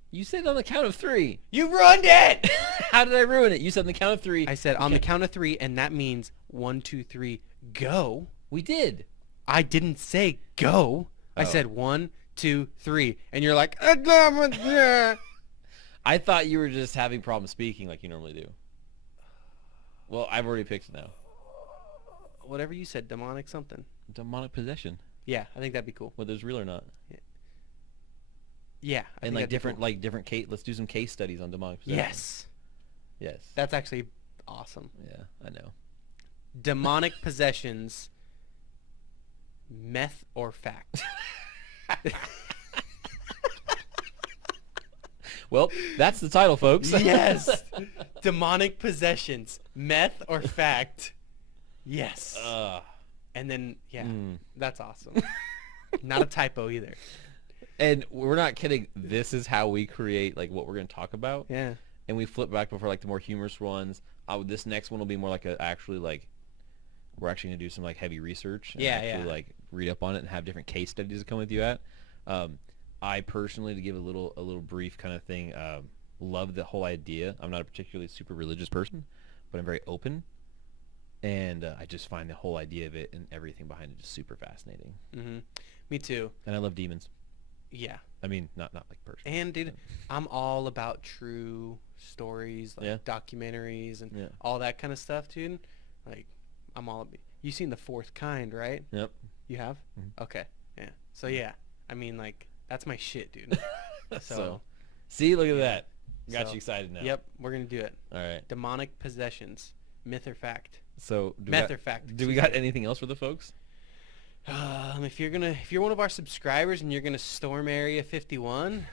You said on the count of 3. You ruined it! How did I ruin it? You said on the count of 3. I said on the Okay. count of 3, and that means 1, 2, 3, go. We did. I didn't say go. I Oh. said 1, 2, 3, and you're like, yeah. I thought you were just having problems speaking like you normally do. Well, I've already picked now. Whatever you said, demonic something. Demonic possession. Yeah, I think that'd be cool. Whether it's real or not. Yeah, I And think like that'd be different, cool. like different case. Let's do some case studies on demonic possession. Yes, Yes. that's actually awesome. Yeah, I know. Demonic possessions, meth or fact. Well, that's the title, folks. Yes, demonic possessions, meth or fact. Yes, and then yeah, Mm. that's awesome. Not a typo either. And we're not kidding. This is how we create like what we're going to talk about. Yeah. And we flip back before like the more humorous ones. This next one will be more like actually like we're actually going to do some like heavy research. And Yeah, actually, yeah. like read up on it and have different case studies to come with you at. I personally, to give a little brief kind of thing, love the whole idea. I'm not a particularly super religious person, but I'm very open. And I just find the whole idea of it and everything behind it just super fascinating. Mm-hmm. Me too. And I love demons. Yeah. I mean, not like personally. And dude, I'm all about true stories, like Yeah. documentaries and Yeah. all that kind of stuff, dude. Like, I'm all about. You seen The Fourth Kind, right? Yep. You have? Mhm. Okay. Yeah. So yeah, I mean, like, that's my shit, dude. So, see, look at that. Got So, you excited now. Yep, we're gonna do it. All right. Demonic possessions, myth or fact? So, Meth or fact? do we got anything else for the folks? If you're one of our subscribers and you're gonna storm Area 51,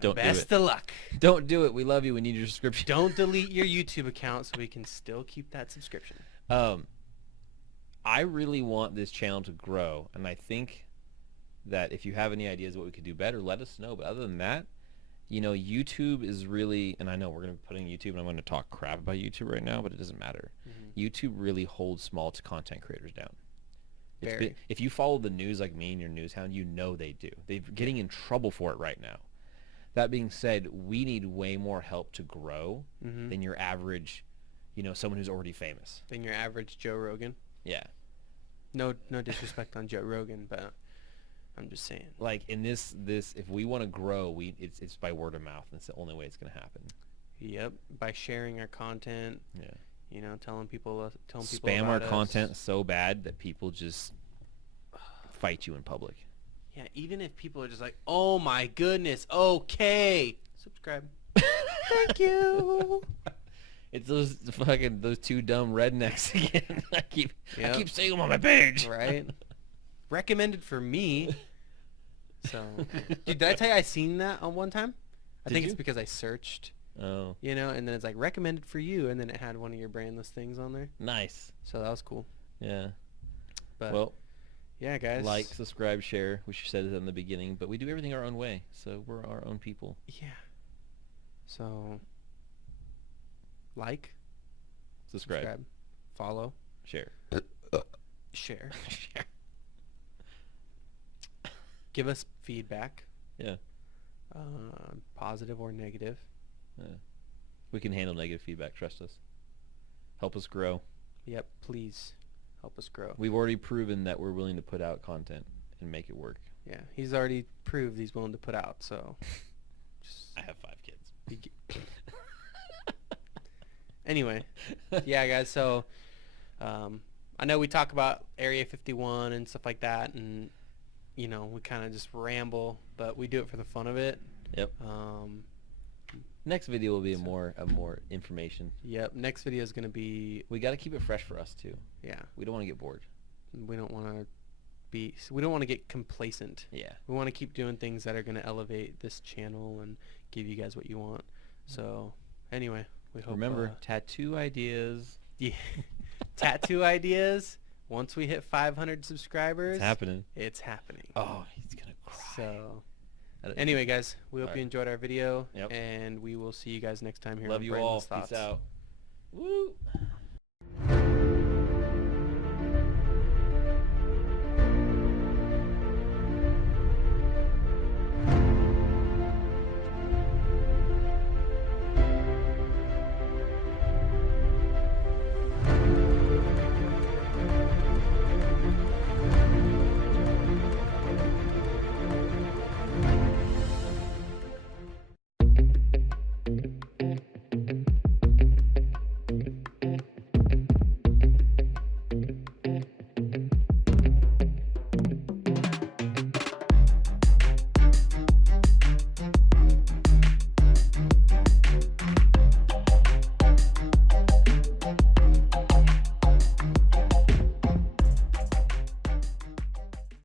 Don't do best it. of luck. Don't do it. We love you. We need your subscription. Don't delete your YouTube account so we can still keep that subscription. I really want this channel to grow, and I think that if you have any ideas what we could do better, let us know. But other than that, you know, YouTube is really, and I know we're going to be putting YouTube, and I'm going to talk crap about YouTube right now, but it doesn't matter. Mm-hmm. YouTube really holds small to content creators down. Very. If you follow the news like me and your news hound, you know they do. They're getting in trouble for it right now. That being said, we need way more help to grow Mm-hmm. than your average, you know, someone who's already famous. Than your average Joe Rogan. Yeah. No disrespect on Joe Rogan, but I'm just saying. Like in this if we want to grow, it's by word of mouth. That's the only way it's going to happen. Yep. By sharing our content, Yeah. you know, telling people Spam our about us. content so bad that people just fight you in public. Yeah, even if people are just like, "Oh my goodness, okay, subscribe." Thank you. It's those two dumb rednecks again. I keep Yep. seeing them on my page. Right? Recommended for me. So, dude, did I tell you I seen that on one time? I Did think you? it's because I searched, Oh, you know, and then it's like recommended for you, and then it had one of your brandless things on there. nice. So that was cool. Yeah. But Well, yeah, guys. like, subscribe, share. We should said it in the beginning, but we do everything our own way, so we're our own people. Yeah. So, like, Subscribe. follow, Share. share, Share. give us feedback, Yeah. positive or negative. Yeah. We can handle negative feedback. Trust us. Help us grow. Yep, please help us grow. We've already proven that we're willing to put out content and make it work. Yeah, he's already proved he's willing to put out, so. Just I have 5 kids. Anyway, yeah, guys. So, I know we talk about Area 51 and stuff like that, and you know we kind of just ramble, but we do it for the fun of it. Yep. Next video will be a more information. Yep. Next video is gonna be We got to keep it fresh for us too. yeah. We don't want to get bored. We don't want to we don't want to get complacent. Yeah. We want to keep doing things that are gonna elevate this channel and give you guys what you want. So, anyway, we hope. Remember, tattoo ideas. Yeah. Tattoo ideas. Once we hit 500 subscribers, It's happening. it's happening. Oh, he's gonna cry. So, anyway, guys, we hope All you right. enjoyed our video, Yep. and we will see you guys next time here. Love on you all. Brainless Thoughts. Peace out. Woo.